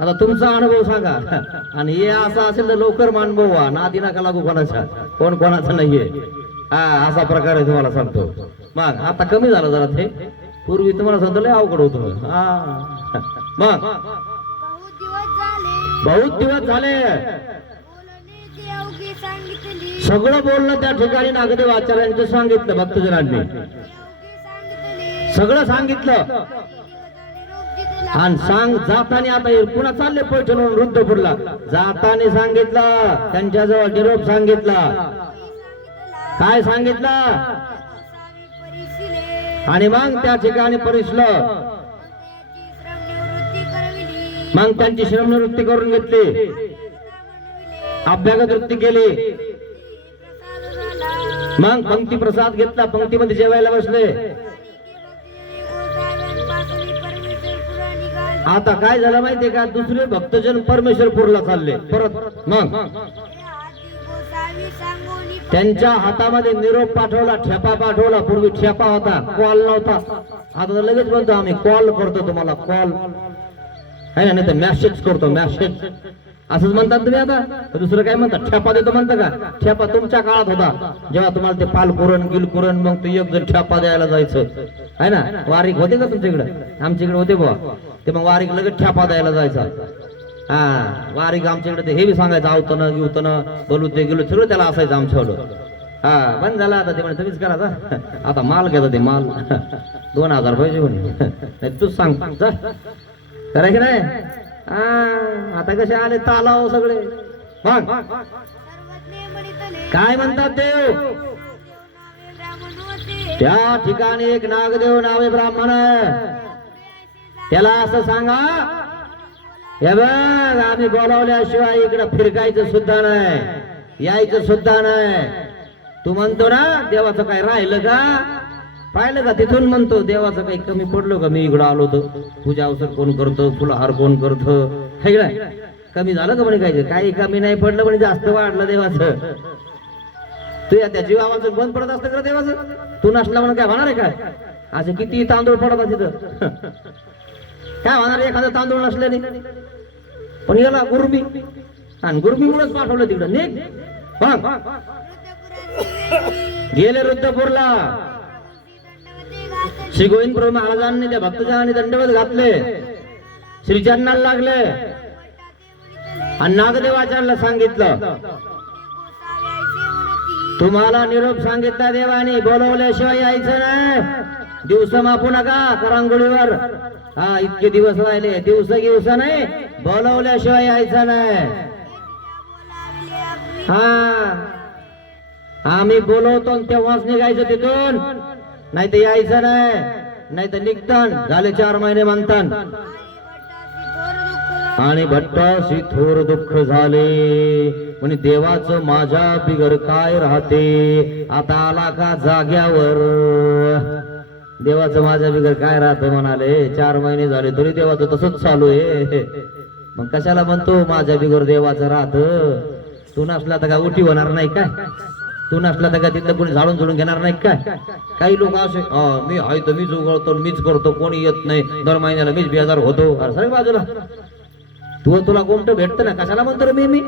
आता तुमचा अनुभव सांगा आणि हे असं असेल तर लवकर मानभाऊ व्हा, नादी नका लागू कोणाच्या, कोण कोणाचं नाहीये. हा, असा प्रकार आहे तुम्हाला सांगतो. मग आता कमी झालं जरा ते. पूर्वी तुम्हाला सांगतो लय अवघड होतं. हा, मग बहुत दिवस झाले. सगळं बोलणं त्या ठिकाणी नागदेव आचार्यांचं सांगितलं. भक्तजनांनी सगळं सांगितलं आणि जाताना आता पुन्हा चालले पैठणवरून रुद्रपूरला. जाताना सांगितलं, त्यांच्याजवळ निरोप सांगितला. काय सांगितलं? आणि मग त्या ठिकाणी परिसलं. मग त्यांची श्रमनिवृत्ती करून घेतली, अभ्यागत वृत्ती केली. मग पंक्ती प्रसाद घेतला, पंक्तीमध्ये जेवायला बसले. आता काय झालं माहितीये का? दुसरे भक्तजन परमेश्वरपूरला चालले परत. मग त्यांच्या हातामध्ये निरोप पाठवला, ठेपा पाठवला. पूर्वी ठेपा होता, कॉल नव्हता. आता तर लगेच म्हणतो आम्ही कॉल करतो तुम्हाला, कॉल है ना, नाही तर मॅसेज करतो, मॅसेज असंच म्हणतात तुम्ही. आता दुसरं काय म्हणतात? ठेपा देतो म्हणता का? ठेपा तुमच्या काळात होता, जेव्हा तुम्हाला ते पालकुरण गिलकुरण मग ते एक जण ठेपा द्यायला जायचं है ना. वारीक होते का तुमच्याकडे? आमच्याकडे होते बुवा. ते मग वारीक लगेच ठेपा द्यायला जायचा. हा, वारीक आमच्याकडे ते हे बी सांगायचं, आवतनं गिवतनं बोलू ते गेलो सगळं त्याला असायचं आमच्याकडं. हा, बंद झाला आता. ते म्हणजे तुम्हीच करा आता. माल घेता ते माल 2000 पाहिजे म्हणे. तूच सांग करा की नाही. आता कसे आले तालाव सगळे. मग काय म्हणतात देव? त्या ठिकाणी एक नागदेव नावे ब्राह्मण आहे. त्याला असं सांगा, हे बघ, आम्ही बोलावल्याशिवाय इकडे फिरकायचं सुद्धा नाही, यायचं सुद्धा नाही. तू म्हणतो ना देवाचं काय राहिलं का? पाहिलं का? तिथून म्हणतो देवाचं काही कमी पडलो का? मी इकडं आलो तर पूजा अवसर कोण करतो, फुलहार कोण करतो, हे कमी झालं का म्हणे? काय काही कमी नाही पडलं म्हणे, जास्त वाढलं देवाचं. तू या त्या जीवाचं बंद पडत असतं का देवाचं? तू नसला म्हणून काय होणार आहे काय? असे किती तांदूळ पडतात तिथं, काय होणार? एखादा तांदूळ नसल्याने. पण याला गुरुमी, आणि गुरुमीमुळेच पाठवलं तिकडं. निघ गेले रुद्रपूरला. श्री गोविंद प्रभू महाराजांनी त्या भक्तजनांनी दंडवत घातले, श्रीचरणाला लागले आणि नागदेवाचार्याला सांगितलं, तुम्हाला निरोप सांगितला देवाने, बोलवल्याशिवाय यायचं नाही. दिवस मापू नका करांगोळीवर. हा, इतके दिवस राहिले, दिवस नाही, बोलवल्याशिवाय यायचं नाही. हा, आम्ही बोलवतो तेव्हाच निघायचं तिथून, नाही तर यायचं नाही. नाही तर निघतान झाले 4 महिने म्हणतान आणि भट्टाशी थोर दुःख झाले म्हणे देवाचं माझ्या बिगर काय राहते आता आला का जाग्यावर देवाचं माझ्या बिगर काय राहत म्हणाले 4 महिने झाले तरी देवाचं तसंच चालू आहे मग कशाला म्हणतो माझ्या बिगर देवाचं राहत तू नसला तर काय उठी होणार नाही काय तू नसला तर काय तिथलं कोणी झाडून झोडून घेणार नाही काय काही लोक असे मी आहे तर मीच उगवतो मीच करतो कोणी येत नाही दर महिन्याला मीच बेजार होतो अरे सगळ्या बाजूला तुला कोणत भेटतं ना कशाला म्हणतो रे मी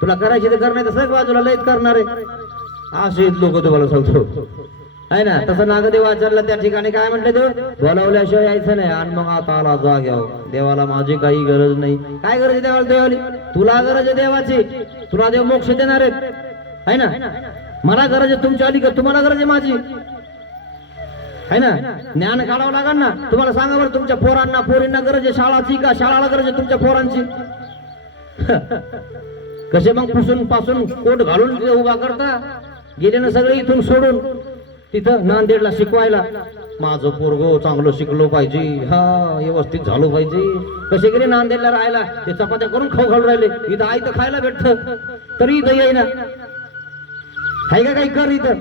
तुला करायची तर करणार सगळ्या बाजूला लयच करणार आहे असे लोक तुम्हाला सांगतो आहे ना तसं नागदेव आचारला त्या ठिकाणी काय म्हटलं ते बोलावल्याशिवाय यायचं नाही आणि मग आता आला जाग्यावर देवाला माझी काही गरज नाही काय गरज आहे देवाला देवाली तुला गरज आहे देवाची तुला देव मोक्ष देणार आहेत है ना मला गरज आहे तुमची आली का तुम्हाला गरज आहे माझी है ना ज्ञान काढावं लागेल ना तुम्हाला सांगा बरं तुमच्या पोरांना पोरींना गरज आहे शाळाची का शाळाला गरज आहे तुमच्या पोरांची कसे मग पुसून पासून कोट घालून तिथे उभा करता गेले ना सगळे इथून सोडून तिथं नांदेडला शिकवायला माझं पोरगो चांगलं शिकलो पाहिजे हा व्यवस्थित झालो पाहिजे कसे गेले नांदेडला राहायला ते चपात्या करून खाऊ घालून राहिले इथं आई तर खायला भेटत तरी इथं येईना हाय का काही कर इथं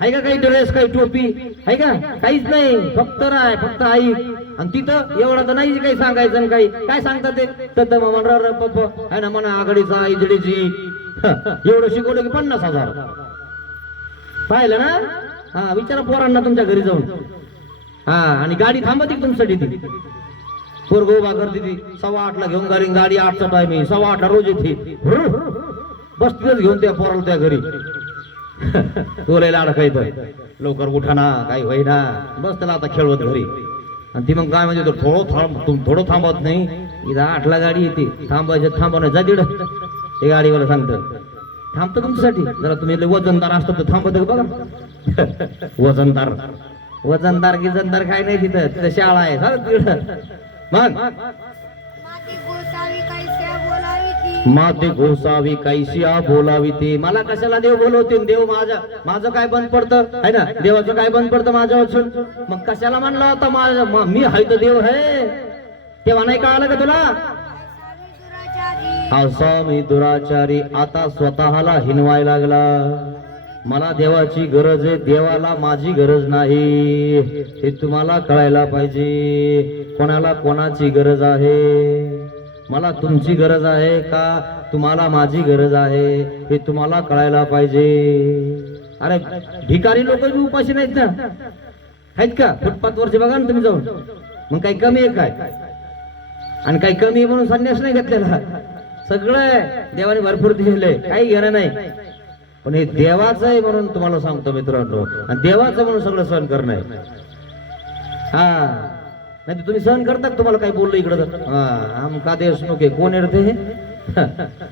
हाय का काही ड्रेस काही टोपी हाय का काहीच नाही फक्त राय फक्त आई आणि तिथं एवढं तर नाही काही सांगायचं काही काय सांगतात ते तर म्हणणार पप्पा आहे ना म्हणा आघाडीचा इजडीची एवढं शिकवलं की 50,000 पाहिलं ना हा विचारा पोरांना तुमच्या घरी जाऊन हा आणि गाडी थांबती तुमच्यासाठी ती पोरग उभा करते ती 8:15 ला घेऊन गाडी 8चा टायमिंग 8:15 ला रोज येते बस तिथंच घेऊन त्या पोराला त्या घरी तो लाड काही लवकर उठा ना काही होईना बस त्याला आता खेळवत घरी आणि ती मग काय म्हणजे थोडं थांबवत नाही इथं 8ला गाडी येते थांबायचं थांबवणं जा तिकडं ते गाडीवाला सांगतं थांबतो तुमच्यासाठी जरा तुम्ही वजनदार असतो तर थांबत बघा वजनदार गिजनदार काय नाही तिथं शाळा आहे सर तिकडं मग माते घोसावी कैसिया बोलावी ते मला कशाला देव बोलवते देव माझं काय बंद पडतं है ना देवाचं काय बंद पडतं माझ्या वाचून मग कशाला म्हणलं होता माझं मी हाय तर देव है तेव्हा नाही कळालं का तुला असा मी दुराचारी आता स्वतःला हिनवायला लागला मला देवाची गरज आहे देवाला माझी गरज नाही हे तुम्हाला कळायला पाहिजे कोणाला कोणाची गरज आहे मला तुमची गरज आहे का तुम्हाला माझी गरज आहे हे तुम्हाला कळायला पाहिजे अरे भिकारी लोक बी उपाशी नाहीत ना आहेत का फुटपाथ वरचे बघा ना तुम्ही जाऊन मग काही कमी आहे काय आणि काही कमी आहे म्हणून संन्यास नाही घेतलेला सगळं देवाने भरपूर दिलेलं आहे काही घेणं नाही पण हे देवाचं आहे म्हणून तुम्हाला सांगतो मित्रांनो आणि देवाचं म्हणून सगळं सहन करणं आहे हा नाही तुम्ही सहन करतात तुम्हाला काही बोललो इकडं हा आमका देशमुख आहे कोण येते हे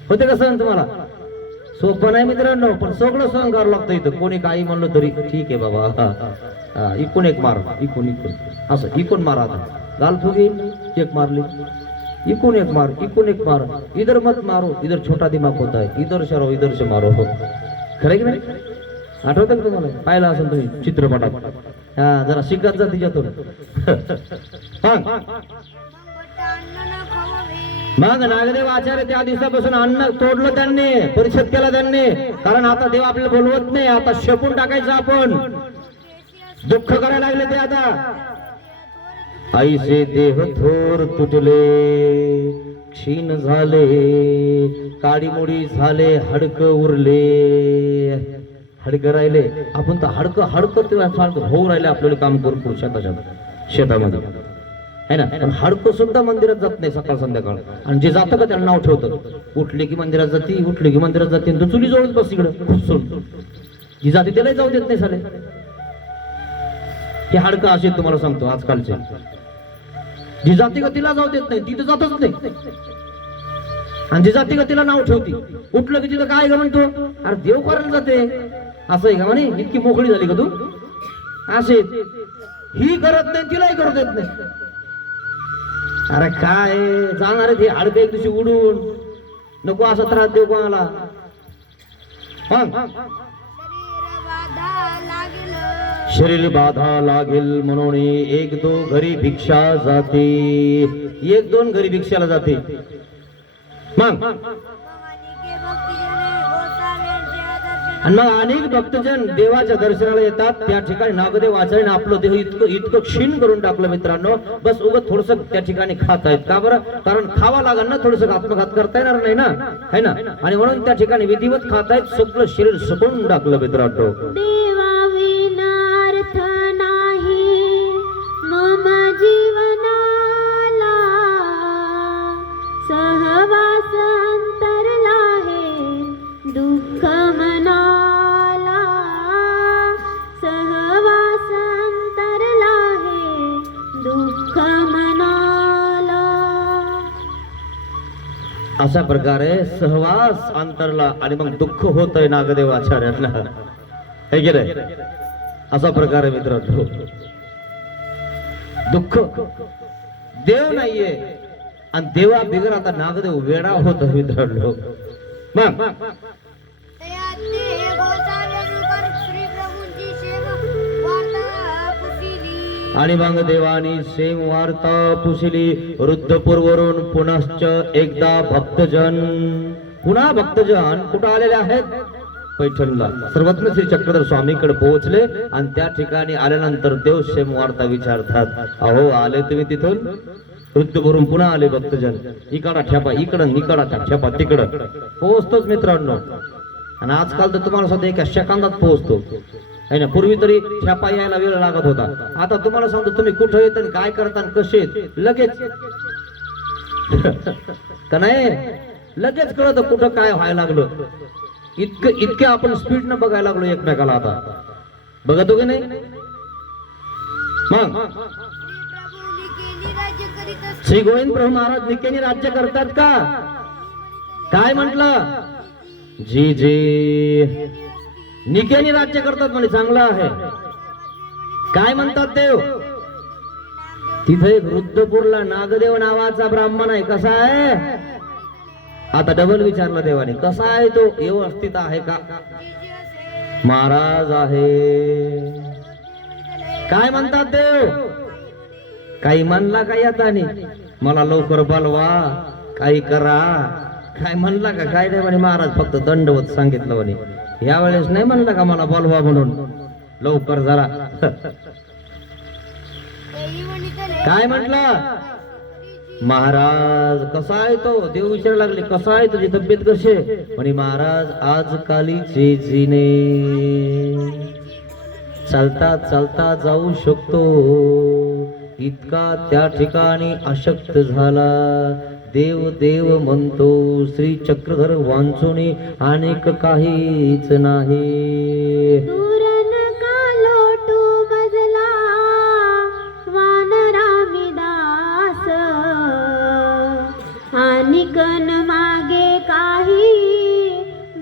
होते का सहन तुम्हाला सोपं नाही मित्रांनो पण सगळं सहन करावं लागतं इथं कोणी काही म्हणलं तरी ठीक आहे बाबा इकून एक मार इकून असं इकून मारा आता गाल फुगी एक मारली इकून एक मार इधर मत मारो इधर छोटा दिमाग होता है इधर से रहो इधर से मारो खरं की नाही आठवत का तुम्हाला पाहिलं असेल तुम्ही चित्रपटात हा जरा शिकत जा तिच्यातून मग नागदेव आचार्य त्या दिवसापासून अन्न तोडलं त्यांनी परिषद केला त्यांनी कारण आता देव आपल्याला बोलवत नाही आता शेपून टाकायचं आपण दुःख करायला लागले ते आता ऐसे देह थोर तुटले क्षीण झाले काडीमोडी झाले हडक उरले हडक राहिले आपण तर हडक होऊ राहिले आपल्याला काम करून शेतामध्ये है ना पण हडक सुद्धा मंदिरात जात नाही सकाळ संध्याकाळ आणि जे जातं का त्याला नाव ठेवतं उठले की मंदिरात जाते तर चुली जवळच बस इकडं खुपसून जी जाते त्याला जाऊ देत नाही सारे हे हडकं असे तुम्हाला सांगतो आजकालचे जी जाते का तिला जाऊ देत नाही तिथं जातच नाही आणि जी जाते का तिला नाव ठेवती उठलं की तिथं काय ग म्हणतो अरे देव करायला जाते असं आहे का म्हणे इतकी मोकळी झाली का तू असे ही करत नाही तिलाही करू देत नाही अरे काय जाणार आहे हडकं एक दिवशी उडून नको असा त्रास देऊ कोणाला शरीर बाधा लागेल म्हणून एक दो घरी भिक्षा जाते, एक दोन घरी भिक्षाला जाते. मग आणि मग अनेक भक्तजन देवाच्या दर्शनाला येतात. त्या ठिकाणी नागदेव आचार्याने आपलं देह इतकं इतकं क्षीण करून टाकलं मित्रांनो, बस उगत थोडस त्या ठिकाणी खात आहेत. का बरं? कारण खावा लागल ना, थोडस आत्मघात करता येणार नाही ना, है ना. आणि म्हणून त्या ठिकाणी विधिवत खात आहेत. सगळं शरीर सुकून टाकलं मित्रांनो. देवा विनार्थ नाही मम जीवनाला, सहवास अंतरला हे दुःख मनाला, सहवास अंतरला हे दुःख मनाला. अशा प्रकारे सहवास अंतरला आणि मग दुःख होत आहे नागदेव आचार्यांना, हे गेलंय. अशा प्रकारे मित्रांनो दुःख देव नाहीये आणि देवा बिगर आता नागदेव वेडा होत मित्रांनो. मग आणि मग देवानी सेम वार्ता पुसिली. वृद्धपूरवरून पुनश्च एकदा भक्तजन, पुन्हा भक्तजन कुठं आलेले आहेत? पैठणला. सर्वज्ञ श्री चक्रधर स्वामीकडे पोहोचले आणि त्या ठिकाणी आल्यानंतर देव सेम वार्ता विचारतात. अहो आले तुम्ही तिथून? वृद्धपूरवरून पुन्हा आले भक्तजन. इकडा ठेपा इकडं, निकडा ठेपा तिकडं. पोहोचतोच मित्रांनो. आणि आजकाल तर तुम्हाला सध्या एका सेकंदात पोहोचतो, है ना. पूर्वी तरी ठेपा यायला वेळ लागत होता. आता तुम्हाला सांगतो, तुम्ही कुठं येत आणि काय करता आणि कसे येत लगेच का नाही, लगेच कळत कुठं काय व्हायला लागलं. इतके आपण स्पीड न बघायला लागलो एकमेकाला. आता बघतो की नाही? मग श्री गोविंद प्रभू महाराज निकेने राज्य करतात का? काय म्हटलं? जी जी निकेने राज्य करतात म्हणे, चांगलं आहे. काय म्हणतात देव? तिथे एक वृद्धपूरला नागदेव नावाचा ब्राह्मण आहे. कसा आहे? आता डबल विचारलं देवाने, कसा आहे तो? व्यवस्थित आहे का? महाराज आहे. काय म्हणतात देव? काही म्हणला काही आता नाही, मला लवकर बोलवा, काही करा, काय म्हणला का? काय नाही म्हणे महाराज, फक्त दंडवत सांगितलं म्हणे. यावेळेस नाही म्हणलं का मला बोलवा म्हणून, लवकर जरा. काय म्हटलं? महाराज कसा आहे तो? देव विचारायला लागले, कसा आहे तुझी तब्येत कशी आहे? म्हणे महाराज आजकाली जेजीने चालता चालता जाऊ शकतो, इतका त्या ठिकाणी अशक्त झाला. देव देव म्हणतो, श्री चक्रधर वांचुनी अनेक काहीच नाही. दूर नका लोटू मजला वानरामिदास, आणिकन मागे काही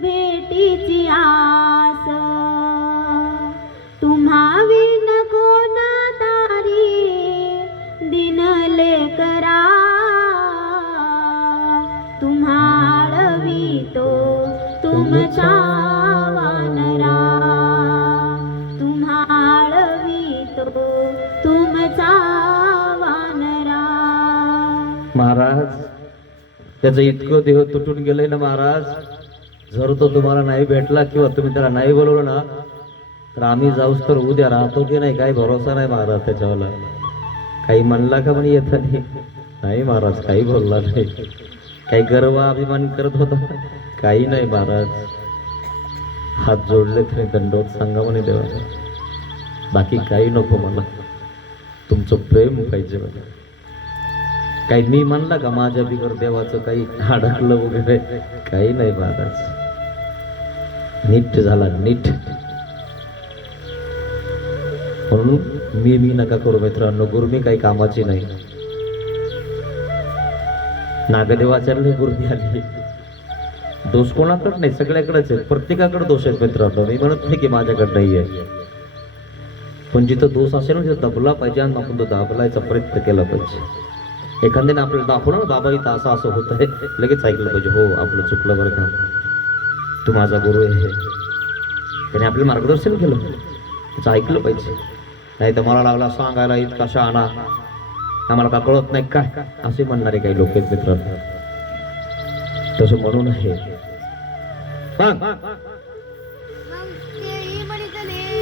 भेटीची आस. तुम्हा विन कोण तारी दिनले करा, तुम्हाळवितो तुमचा वानरा, तुम्हाळवितो तुमचा वानरा. महाराज त्याचं इतकं देह तुटून गेलंय ना महाराज, जर तो तुम्हाला नाही भेटला किंवा तुम्ही त्याला नाही बोलवलं ना, तर आम्ही जाऊस तर उद्या राहतो की नाही काही भरोसा नाही महाराज त्याच्यावाला. काही म्हणला का म्हणे येत नाही महाराज, काही बोलला नाही. काही गर्व अभिमान करत होता? काही नाही महाराज. हात जोडले तरी दंडवत सांगा म्हणे देवाला, बाकी काही नको मला, तुमचं प्रेम पाहिजे मला. काही मी म्हणला का माझ्या बिगर देवाचं काही अडकलं वगैरे? काही नाही महाराज. नीट झाला नीट. म्हणून मी नका करू मित्रांनो, गुरुमी काही कामाची नाही. नागदेवाचार्य गुरुमी आली. दोष कोणाकडे नाही, सगळ्याकडेच आहे, प्रत्येकाकडे दोष आहेत मित्रांनो. मी म्हणत नाही की माझ्याकडे नाही आहे, पण जिथं दोष असेल ना तिथं दबला पाहिजे आणि आपण तो दाबलायचा प्रयत्न केला पाहिजे. एखाद्याने आपल्याला दाखवलं ना, बाबा इथं असं असं होत आहे, लगेच ऐकलं पाहिजे, हो आपलं चुकलं बरं का, तू माझा गुरु आहे. त्याने आपलं मार्गदर्शन केलं, त्याचं ऐकलं पाहिजे. नाही तर मला लागला सांगायला इतका शहाणा, आम्हाला का कळत नाही काय, असे म्हणणारे काही लोक आहेत मित्रांनो. तसं म्हणून आहे.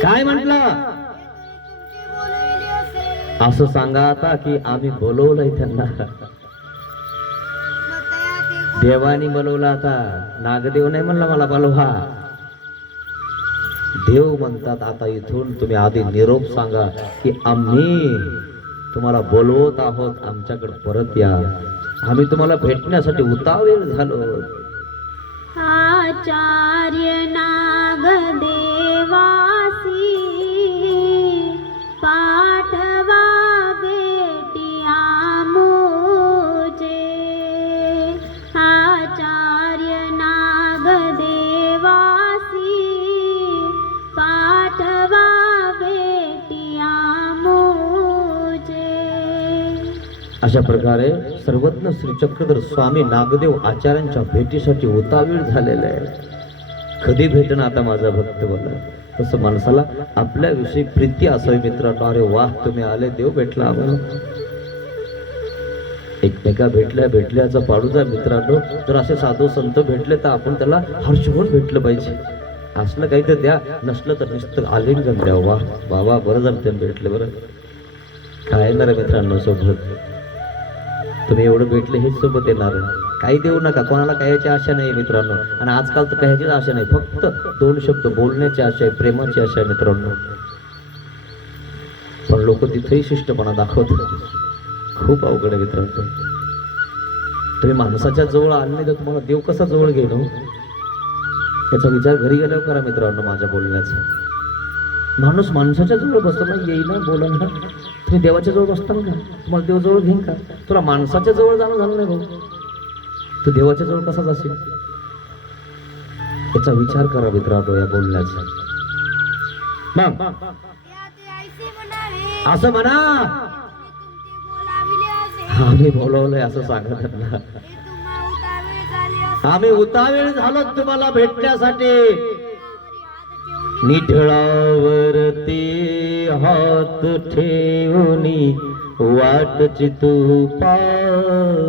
काय म्हटलं असं सांगा आता की आम्ही बोलवलंय त्यांना. देवानी बोलवला. आता नागदेव नाही म्हणला मला बोलवा, देव म्हणतात आता इथून तुम्ही आधी निरोप सांगा की आम्ही तुम्हाला बोलवत आहोत, आमच्याकडे परत या, आम्ही तुम्हाला भेटण्यासाठी उतावीळ झालो. आचार्य नागदेवासी पाठवा भेटिया मुझे. आचार्य नागदेवासी पाठवा भेटिया मुझे. अशा प्रकारे सर्वज्ञ श्री चक्रधर स्वामी नागदेव आचार्यांच्या भेटीसाठी उतावीळ झालेले आहे. कधी भेटणं आता माझा भक्त बोला. तसं माणसाला आपल्याविषयी प्रीती असावी मित्रांनो. अरे वाह तुम्ही आले, देव भेटला आम्हाला. एकमेका भेटल्याचा पाडूचा मित्रांनो. जर असे साधू संत भेटले तर आपण त्याला हर्ष होऊन भेटलं पाहिजे. असलं काही तर द्या, नसलं तर नुसतं आलिंगन द्या. वा बाबा बरं झालं ते भेटले. बरं काय येणार मित्रांनो सोबत, तुम्ही एवढं भेटले हेच सोबत येणार. काही देऊ नका, कोणाला कायची आशा नाही मित्रांनो. आणि आजकाल तर कायचीच आशा नाही, फक्त दोन शब्द बोलण्याची आशा आहे, प्रेमाची आशा आहे मित्रांनो. पण लोक तिथेही शिष्टपणा दाखवतात. खूप अवघड आहे मित्रांनो. तुम्ही माणसाच्या जवळ आले नाही तर तुम्हाला देव कसा जवळ घेणं, याचा विचार घरी गेल्यावर करा मित्रांनो. माझ्या बोलण्याचा माणूस माणसाच्या जवळ बसतो ना, येईना बोला ना. तुम्ही देवाच्या जवळ बसता का, तुम्हाला देव जवळ घेईन का? तुला माणसाच्या जवळ जाणं झालं नाही भाऊ, तू देवाच्या जवळ कसा जाशील? याचा विचार करा मित्रांनो या बोलण्याचा. मग असं म्हणा आम्ही बोलवलंय असं सांगा त्यांना. आम्ही उतावीळ झालो तुम्हाला भेटण्यासाठी. निढळावरती हात ठेवूनी वाटची तू पासी,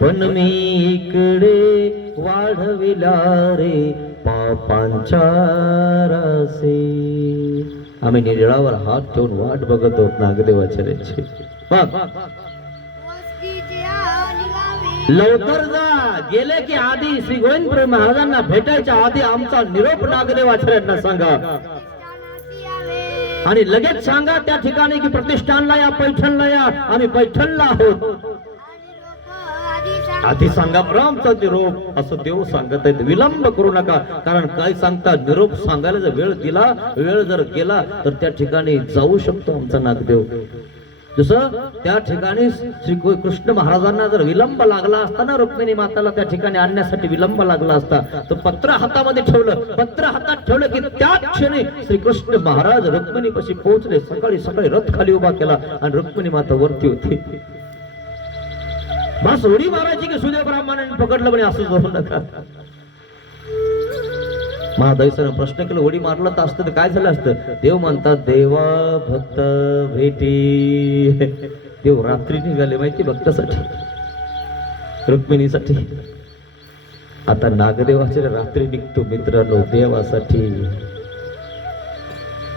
पण मी इकडे वाढविला रे पापांच्या रासे. आम्ही निढळावर हात ठेवून वाट बघत आहोत नागदेवाचार्यांची. लवकर जा, गेले की आधी श्री गोविंदपुरी महाराजांना भेटायच्या आधी आमचा निरोप नागदेवाचार्यांना सांगा. आणि लगेच सांगा त्या ठिकाणी की प्रतिष्ठानला या, पैठणला या, आम्ही पैठणला आहोत. आधी सांगा आमचा निरोप, असं देव सांगत आहेत. विलंब करू नका, कारण काय सांगता निरोप सांगायला जर वेळ दिला, वेळ जर गेला तर त्या ठिकाणी जाऊ शकतो आमचा नागदेव. जसं त्या ठिकाणी श्री कृष्ण महाराजांना जर विलंब लागला असता ना, रुक्मिणी माताला त्या ठिकाणी आणण्यासाठी विलंब लागला असता, तर पत्र हातामध्ये ठेवलं, पत्र हातात ठेवलं की त्या क्षणी श्री कृष्ण महाराज रुक्मिणीपाशी पोहोचले. सकाळी सकाळी रथ खाली उभा केला आणि रुक्मिणी माता वरती होती. बस उडी मारायची की सुदेव ब्राह्मणाने पकडलं म्हणे असं करू नका. महादैसानं प्रश्न केला, उडी मारलं तर असतं तर काय झालं असतं? देव म्हणतात देवा भक्त भेटी. देव रात्री निघाले माहिती भक्तासाठी, रुक्मिणीसाठी. आता नागदेवाच्या रात्री निघतो मित्रांनो देवासाठी.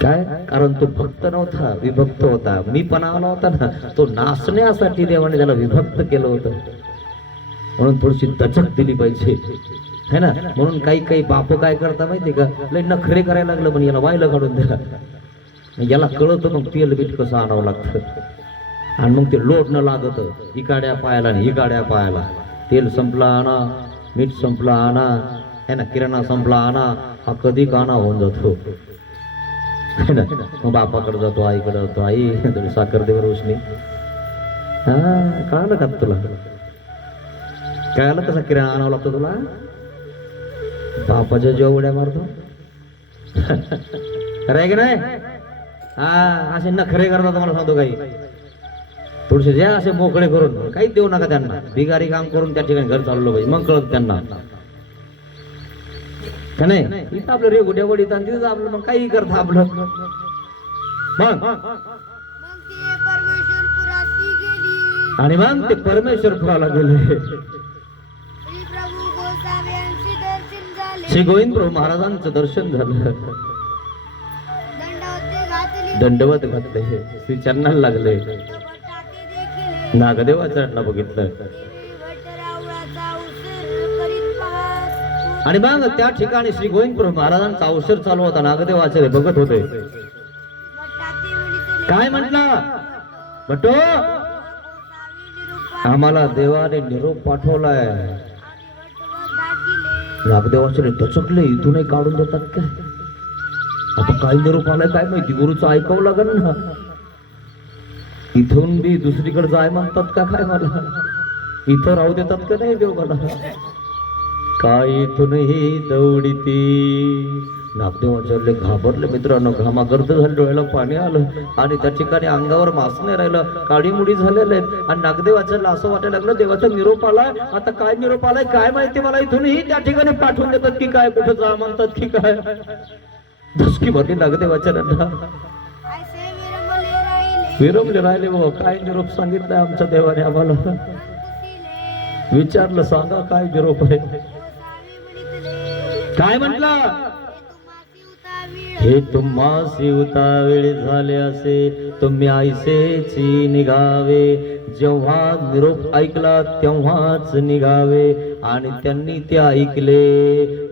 काय कारण तो भक्त नव्हता, विभक्त होता. मी पण आला होता ना, तो नाचण्यासाठी देवाने त्याला विभक्त केलं होतं. म्हणून थोडीशी दचक दिली पाहिजे है ना. म्हणून काही काही बाप काय करता माहिती का, लय नखरे करायला लागलं पण याला वायला काढून द्या. याला कळतं मग तेल बीट कसं आणावं लागतं. आणि मग ते लोटणं लागत इकाड्या पायाला आणि इकाड्या पायाला. तेल संपला आणा, मीठ संपला आणा है ना, किराणा संपला आणा, हा कधी काना होऊन जातो है ना. मग बापाकडे जातो, आईकडे जातो, आई थोडी साखर दे रोशनी. हा कळालं का तुला? कळालं कसा किराणा आणावं लागतो तुला? बापाच्या जेव्हा उड्या मारतो अरे की नाही. हा असे नखरे करतात तुम्हाला सांगतो. काही थोडेसे जे असे मोकळे करून काही देऊ नका त्यांना. बिगारी काम करून त्या ठिकाणी घर चालवलं पाहिजे, मग कळत त्यांना. का नाही इथं आपलं रे गुड्या वडीत आणि तिथं आपलं मग काही करता आपलं मग मग ते परमेश्वरपुराशी गेली. आणि मग ते परमेश्वरपुराला गेले श्री प्रभू गोसावी यांचे दर्शन झाले. श्री गोविंद प्रभू महाराजांचं दर्शन झालं दंडवते घातली. दंडवत घातले श्री चरणाला लागले टाके देखील नागदेवाचरणाला बघितलं वटरावळाचा उसर करीत पाहत. आणि मग त्या ठिकाणी श्री गोविंद प्रभू महाराजांचा अवसर चालू होता नागदेवाचार्य बघत होते टाके म्हणितले. काय म्हटलं बटो गोसावी निरूप आम्हाला देवाने निरोप पाठवलाय आणि वटवत दाखिले. नागदेवाचार्य दचकले इथूनही काढून देतात काय आता काय निरोप आलाय काय माहिती गुरुचं ऐकावं लागेल ना इथून बी दुसरीकडे जाय म्हणतात का काय मला इथं राहू देतात का नाही देव मला काय इथूनही दौडीती नागदेवाचार्य घाबरले मित्रांनो घामागर्द झाले डोळ्याला पाणी आलं आणि त्या ठिकाणी अंगावर मास्क नाही राहिलं काळीमुडी झालेलं आहे आणि नागदेवाचार्यला असं वाटायला लागलं देवाचा निरोप आलाय आता काय निरोप आलाय काय माहिती मला इथूनही त्या ठिकाणी पाठवून देतात की काय कुठं जा म्हणतात की काय धसकी भरली नागदेवाचार्यांना ऐसे विरमले राहिले. विरमले राहिले बाबा काय निरोप सांगितलाय आमच्या देवाने आम्हाला पुसिले. विचारलं सांगा काय निरोप आहे गोसावी म्हणितले. काय म्हटलं हे तुम्हासी हे तुम्हासी उतावीळ. उतावेळ झाले असे तुम्ही ऐसेची निघावे जेव्हा निरोप ऐकला तेव्हाच निघावे आणि त्यांनी ते ऐकले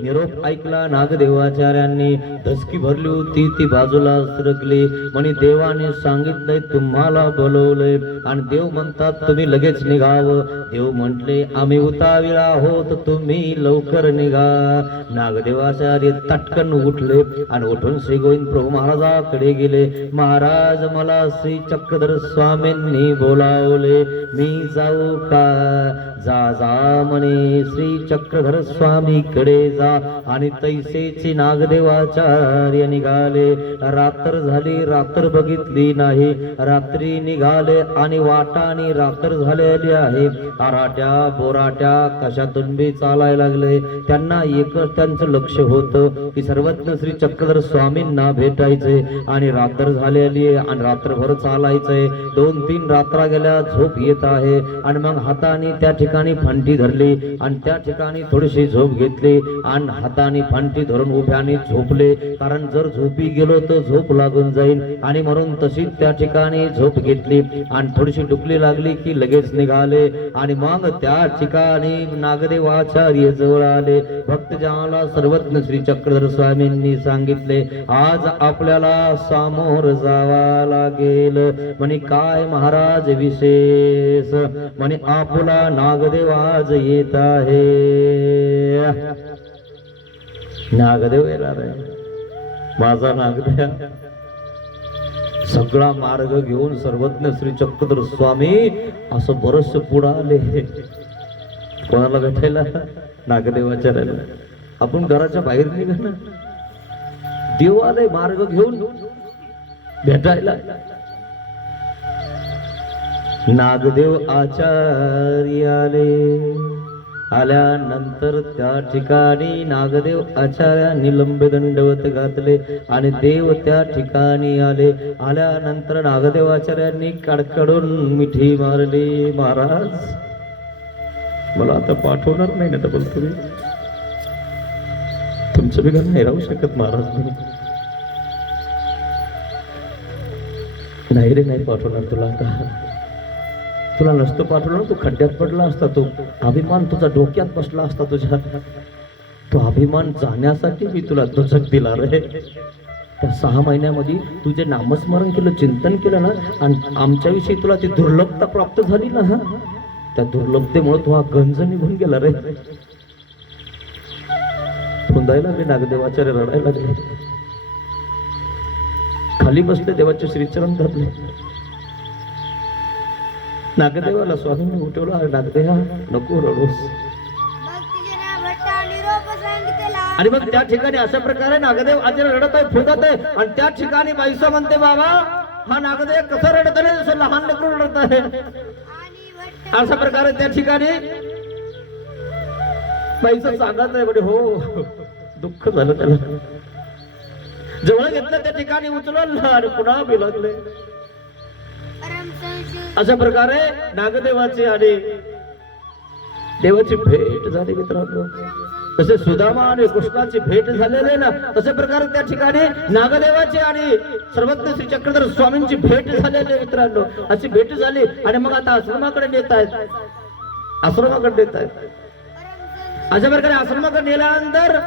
निरोप ऐकला नागदेवाचार्यांनी धसकी भरली होती ती बाजूला सरकली म्हणे देवाने सांगितलंय तुम्हाला बोलवलंय आणि देव म्हणतात तुम्ही लगेच निघावं देव म्हटले आम्ही उतावीळ आहोत तुम्ही लवकर निघा नागदेवाचार्य तटकन उठले आणि उठून श्री गोविंद प्रभू महाराजाकडे गेले महाराज मला श्री चक्रधर स्वामींनी बोलावले मी जाऊ का जा जा म्हणे श्री चक्रधर स्वामीकडे जा आणि तैसेची नागदेवाचार्य निघाले रात्र झाली रात्र बघितली नाही रात्री निघाले आणि वाटाने रात्र झालेली आहे आराट्या बोराट्या कशातून बी चालायला लागले त्यांना एकच त्यांचं लक्ष होतं की सर्वज्ञ श्री चक्रधर स्वामींना भेटायचे आणि रात्र झालेली आहे आणि रात्रभर चालायचंय 2-3 रात्रा गेल्या झोप येत आहे आणि मग हाताने त्या ठिकाणी फंटी धरली आणि त्या ठिकाणी थोडीशी झोप घेतली आणि हाताने फंटी धरून उभ्याने झोपले कारण जर झोपी गेलो तर झोप लागून जाईल आणि म्हणून तशीच त्या ठिकाणी झोप घेतली आणि थोडीशी डुकली लागली की लगेच निघाले आणि मग त्या ठिकाणी नागदेवाचार्य जवळ आले भक्तजनाला सर्वज्ञ श्री चक्रधर स्वामींनी सांगितले आज आपल्याला सामोर जावा लागेल म्हणे काय महाराज विशेष म्हणे आपला नागदेव आज येत आहे नागदेव येणार आहे माझा नागदेव सगळा मार्ग घेऊन सर्वज्ञ श्री चक्रधर स्वामी असं बरस पुढे आले कोणाला भेटायला नागदेवाचार्याला आपण घराच्या बाहेर निघा ना देव आले मार्ग घेऊन भेटायला नागदेव आचार्य आले आल्यानंतर त्या ठिकाणी नागदेव आचार्यांनी लंबे दंडवत घातले आणि देव त्या ठिकाणी आले आल्यानंतर नागदेव आचार्यांनी कडकडून मिठी मारली महाराज मला आता पाठवणार नाही ना डबल तुम्ही तुमचं बिघड नाही राहू शकत महाराज मी नाही रे नाही पाठवणार तुला आता तुला नसतं पाठवलं तू खड्ड्यात पडला असता तो अभिमान तुझा डोक्यात बसला असता तुझ्या तो अभिमान जाण्यासाठी मी तुला दुचक दिला रे त्या 6 महिन्यामध्ये तुझे नामस्मरण केलं चिंतन केलं ना आणि आमच्याविषयी तुला ती दुर्लभता प्राप्त झाली ना हा त्या दुर्लभतेमुळे तू हा गंज निघून गेला रे फुंदायला लागले नागदेवाचार्य रडायला लागले खाली बसले देवाचे श्रीचरण धरले नागदेवाला स्वामींनी उठवलं अरे नागदेवा नको रडूस भक्तिजना भट्टा निरोप सांगितला. आणि मग त्या ठिकाणी अशा प्रकारे नागदेव आचार्य रडत आहे फुटत आहे आणि त्या ठिकाणी बाईसा म्हणते बाबा हा नागदेव कसा रडत आहे जसं लहान लेकरू रडत आहे आणि भट्ट अशा प्रकारे त्या ठिकाणी बाईसा सांगत आहे म्हणजे हो दुःख झालं त्याला. जवळ घेतलं त्या ठिकाणी उचललं आणि पुन्हा बिलगले. परम संशय अशा प्रकारे नागदेवाची आणि देवाची भेट झाली मित्रांनो. तसे सुदामा आणि कृष्णाची भेट झालेली ना, तशा प्रकारे त्या ठिकाणी नागदेवाची आणि सर्वज्ञ श्री चक्रधर स्वामींची भेट झालेली आहे मित्रांनो. अशी भेट झाली आणि मग आता आश्रमाकडे नेत आहेत. आश्रमाकडे नेत आहेत. अशा प्रकारे आश्रमाकडे नेल्यानंतर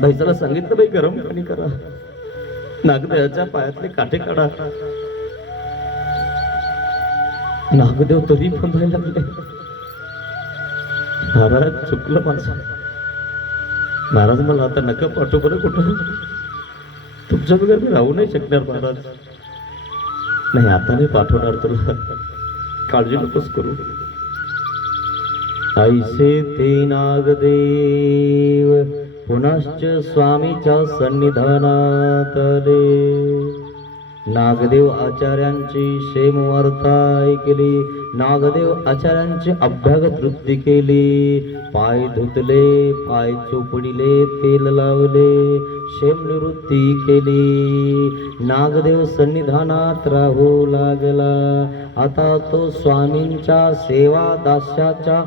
भाईसाला सांगितलं, बाई गरम पाणी करा, नागदेवाच्या पायातले काठे काढा. नागदेव तरी बंधायला लागले. महाराज चुकलं माझं. महाराज मला आता नका पाठवू बरं कुठं. तुमच्या बगैर मी राहू नाही शकणार महाराज. नाही आता नाही पाठवणार तुला, काळजी नकोस करू. ऐसे ते नागदेव पुनश्च स्वामीच्या सन्निधानात आले. नागदेव आचार्यांची क्षेम वार्ता ऐकली. नागदेव आचार्यांची अभ्यागत वृत्ती केली. पाय धुतले, पाय चोपडिले, तेल लावले, क्षेम निवृत्ती केली. नागदेव सन्निधानात राहू लागला. आता तो स्वामींच्या सेवा दास्याच्या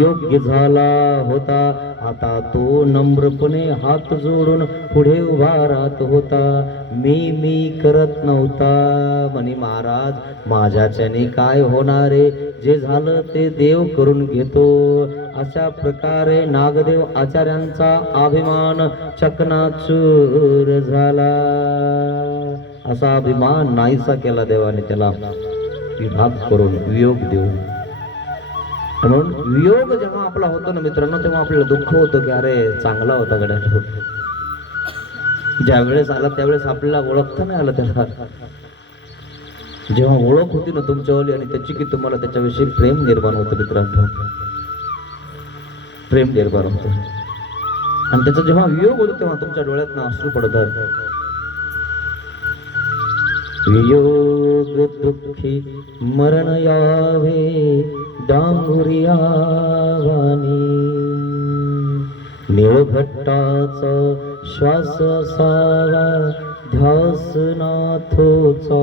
योग्य झाला होता. आता तो नम्रपणे हात जोडून पुढे उभा राहत होता. मी करत नव्हता. म्हणे महाराज माझ्याच्याने काय होणारे, जे झालं ते देव करून घेतो. अशा प्रकारे नागदेव आचार्यांचा अभिमान चकनाचूर झाला. असा अभिमान नाहीसा केला देवाने. त्याला विभाग करून वियोग देऊन. म्हणून वियोग जेव्हा आपला होतो ना मित्रांनो, तेव्हा आपल्याला दुःख होतं की अरे चांगला होता गड्या. ज्या वेळेस आला त्यावेळेस आपल्याला ओळखता नाही आलं त्याला. जेव्हा ओळख होती ना तुमच्यावाली आणि त्याची, की तुम्हाला त्याच्याविषयी प्रेम निर्माण होतं मित्रांनो. प्रेम निर्माण होतं. आणि त्याचा जेव्हा वियोग होतो तेव्हा तुमच्या डोळ्यात ना अश्रू पडतात. वियोग दुःखी मरण यावे डांगुरिया वाणी. निळभट्टाचा श्वास असावा ध्यास नाथोचा.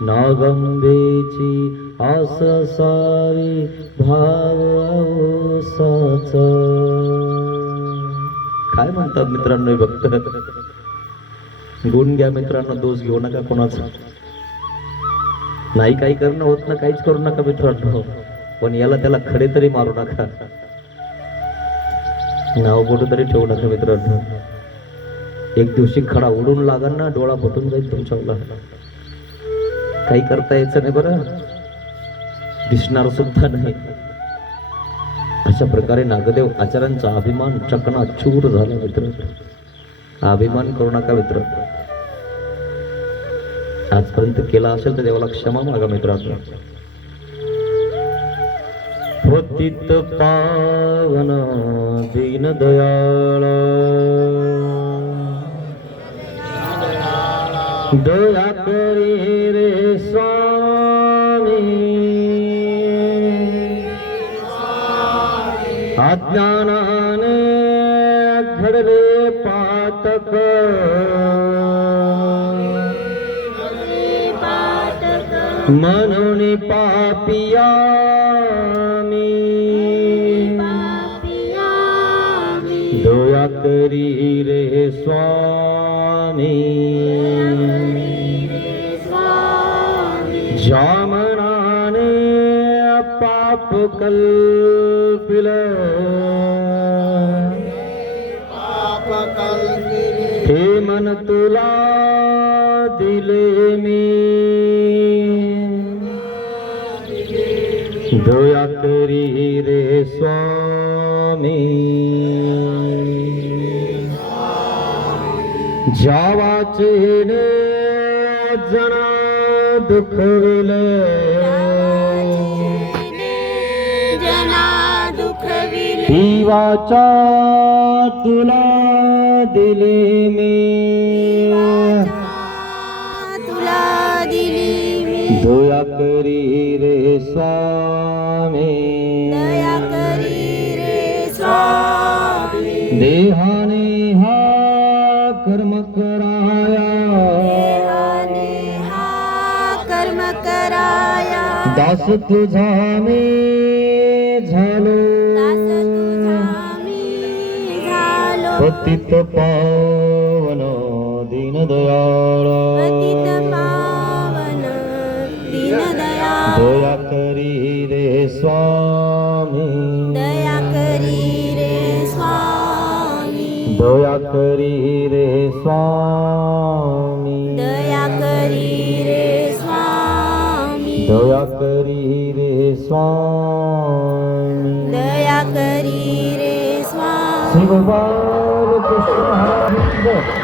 नागंबेची आस असावी भाव औसाचा. काय म्हणतात मित्रांनो हे भक्त. गुण घ्या मित्रांनो, दोष घेऊ नका कोणाचा. नाही काही करणं होत ना, काहीच करू नका मित्रांनो. पण याला त्याला खडे तरी मारू नका, नाव बोट तरी ठेवू नका मित्रांनो. एक दिवशी खडा उडून लागल ना, डोळा फुटून जाईल तुमच्याला. काही करता यायचं नाही बरं, दिसणार सुद्धा नाही. अशा प्रकारे नागदेव आचार्यांचा अभिमान चकनाचूर झाला मित्र. अभिमान करू नका मित्र. आजपर्यंत केला असेल तर देवाला क्षमा मागा मित्रांनो. पतित पावन दीन दयाळ दया करी रे स्वामी. अज्ञानाने घडले पातक म्हणून पापिया दया करी रे स्वामी. जामनाने पाप कल्पिल हे मन तुला दिले मी. दया करी रे स्वामी. जावाचे जना दुखविले जीवाचा तुला दिले मी. दया करी रे स्वामी. देहाने हा कर्म कराया कर्म कराया दास तुझा मी झालो पतित पावन दीनदयाळ पावन दीनदया दया करी रे स्वामी दया करी रे स्वामी दया करी रे स्वामी दया करी रे स्वामी दया करी रे स्वामी दया करी रे स्वामी श्री गोपाल कृष्ण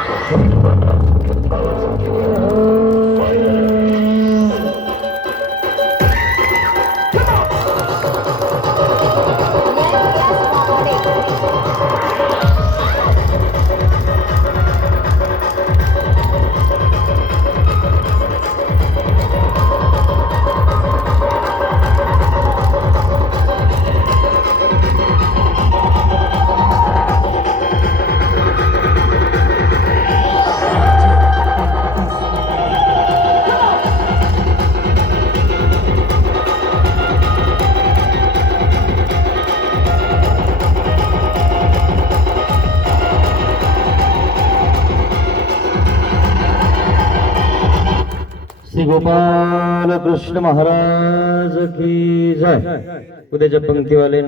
श्री गोपाल कृष्ण महाराज की जय. उद्याच्या पंक्तीवाले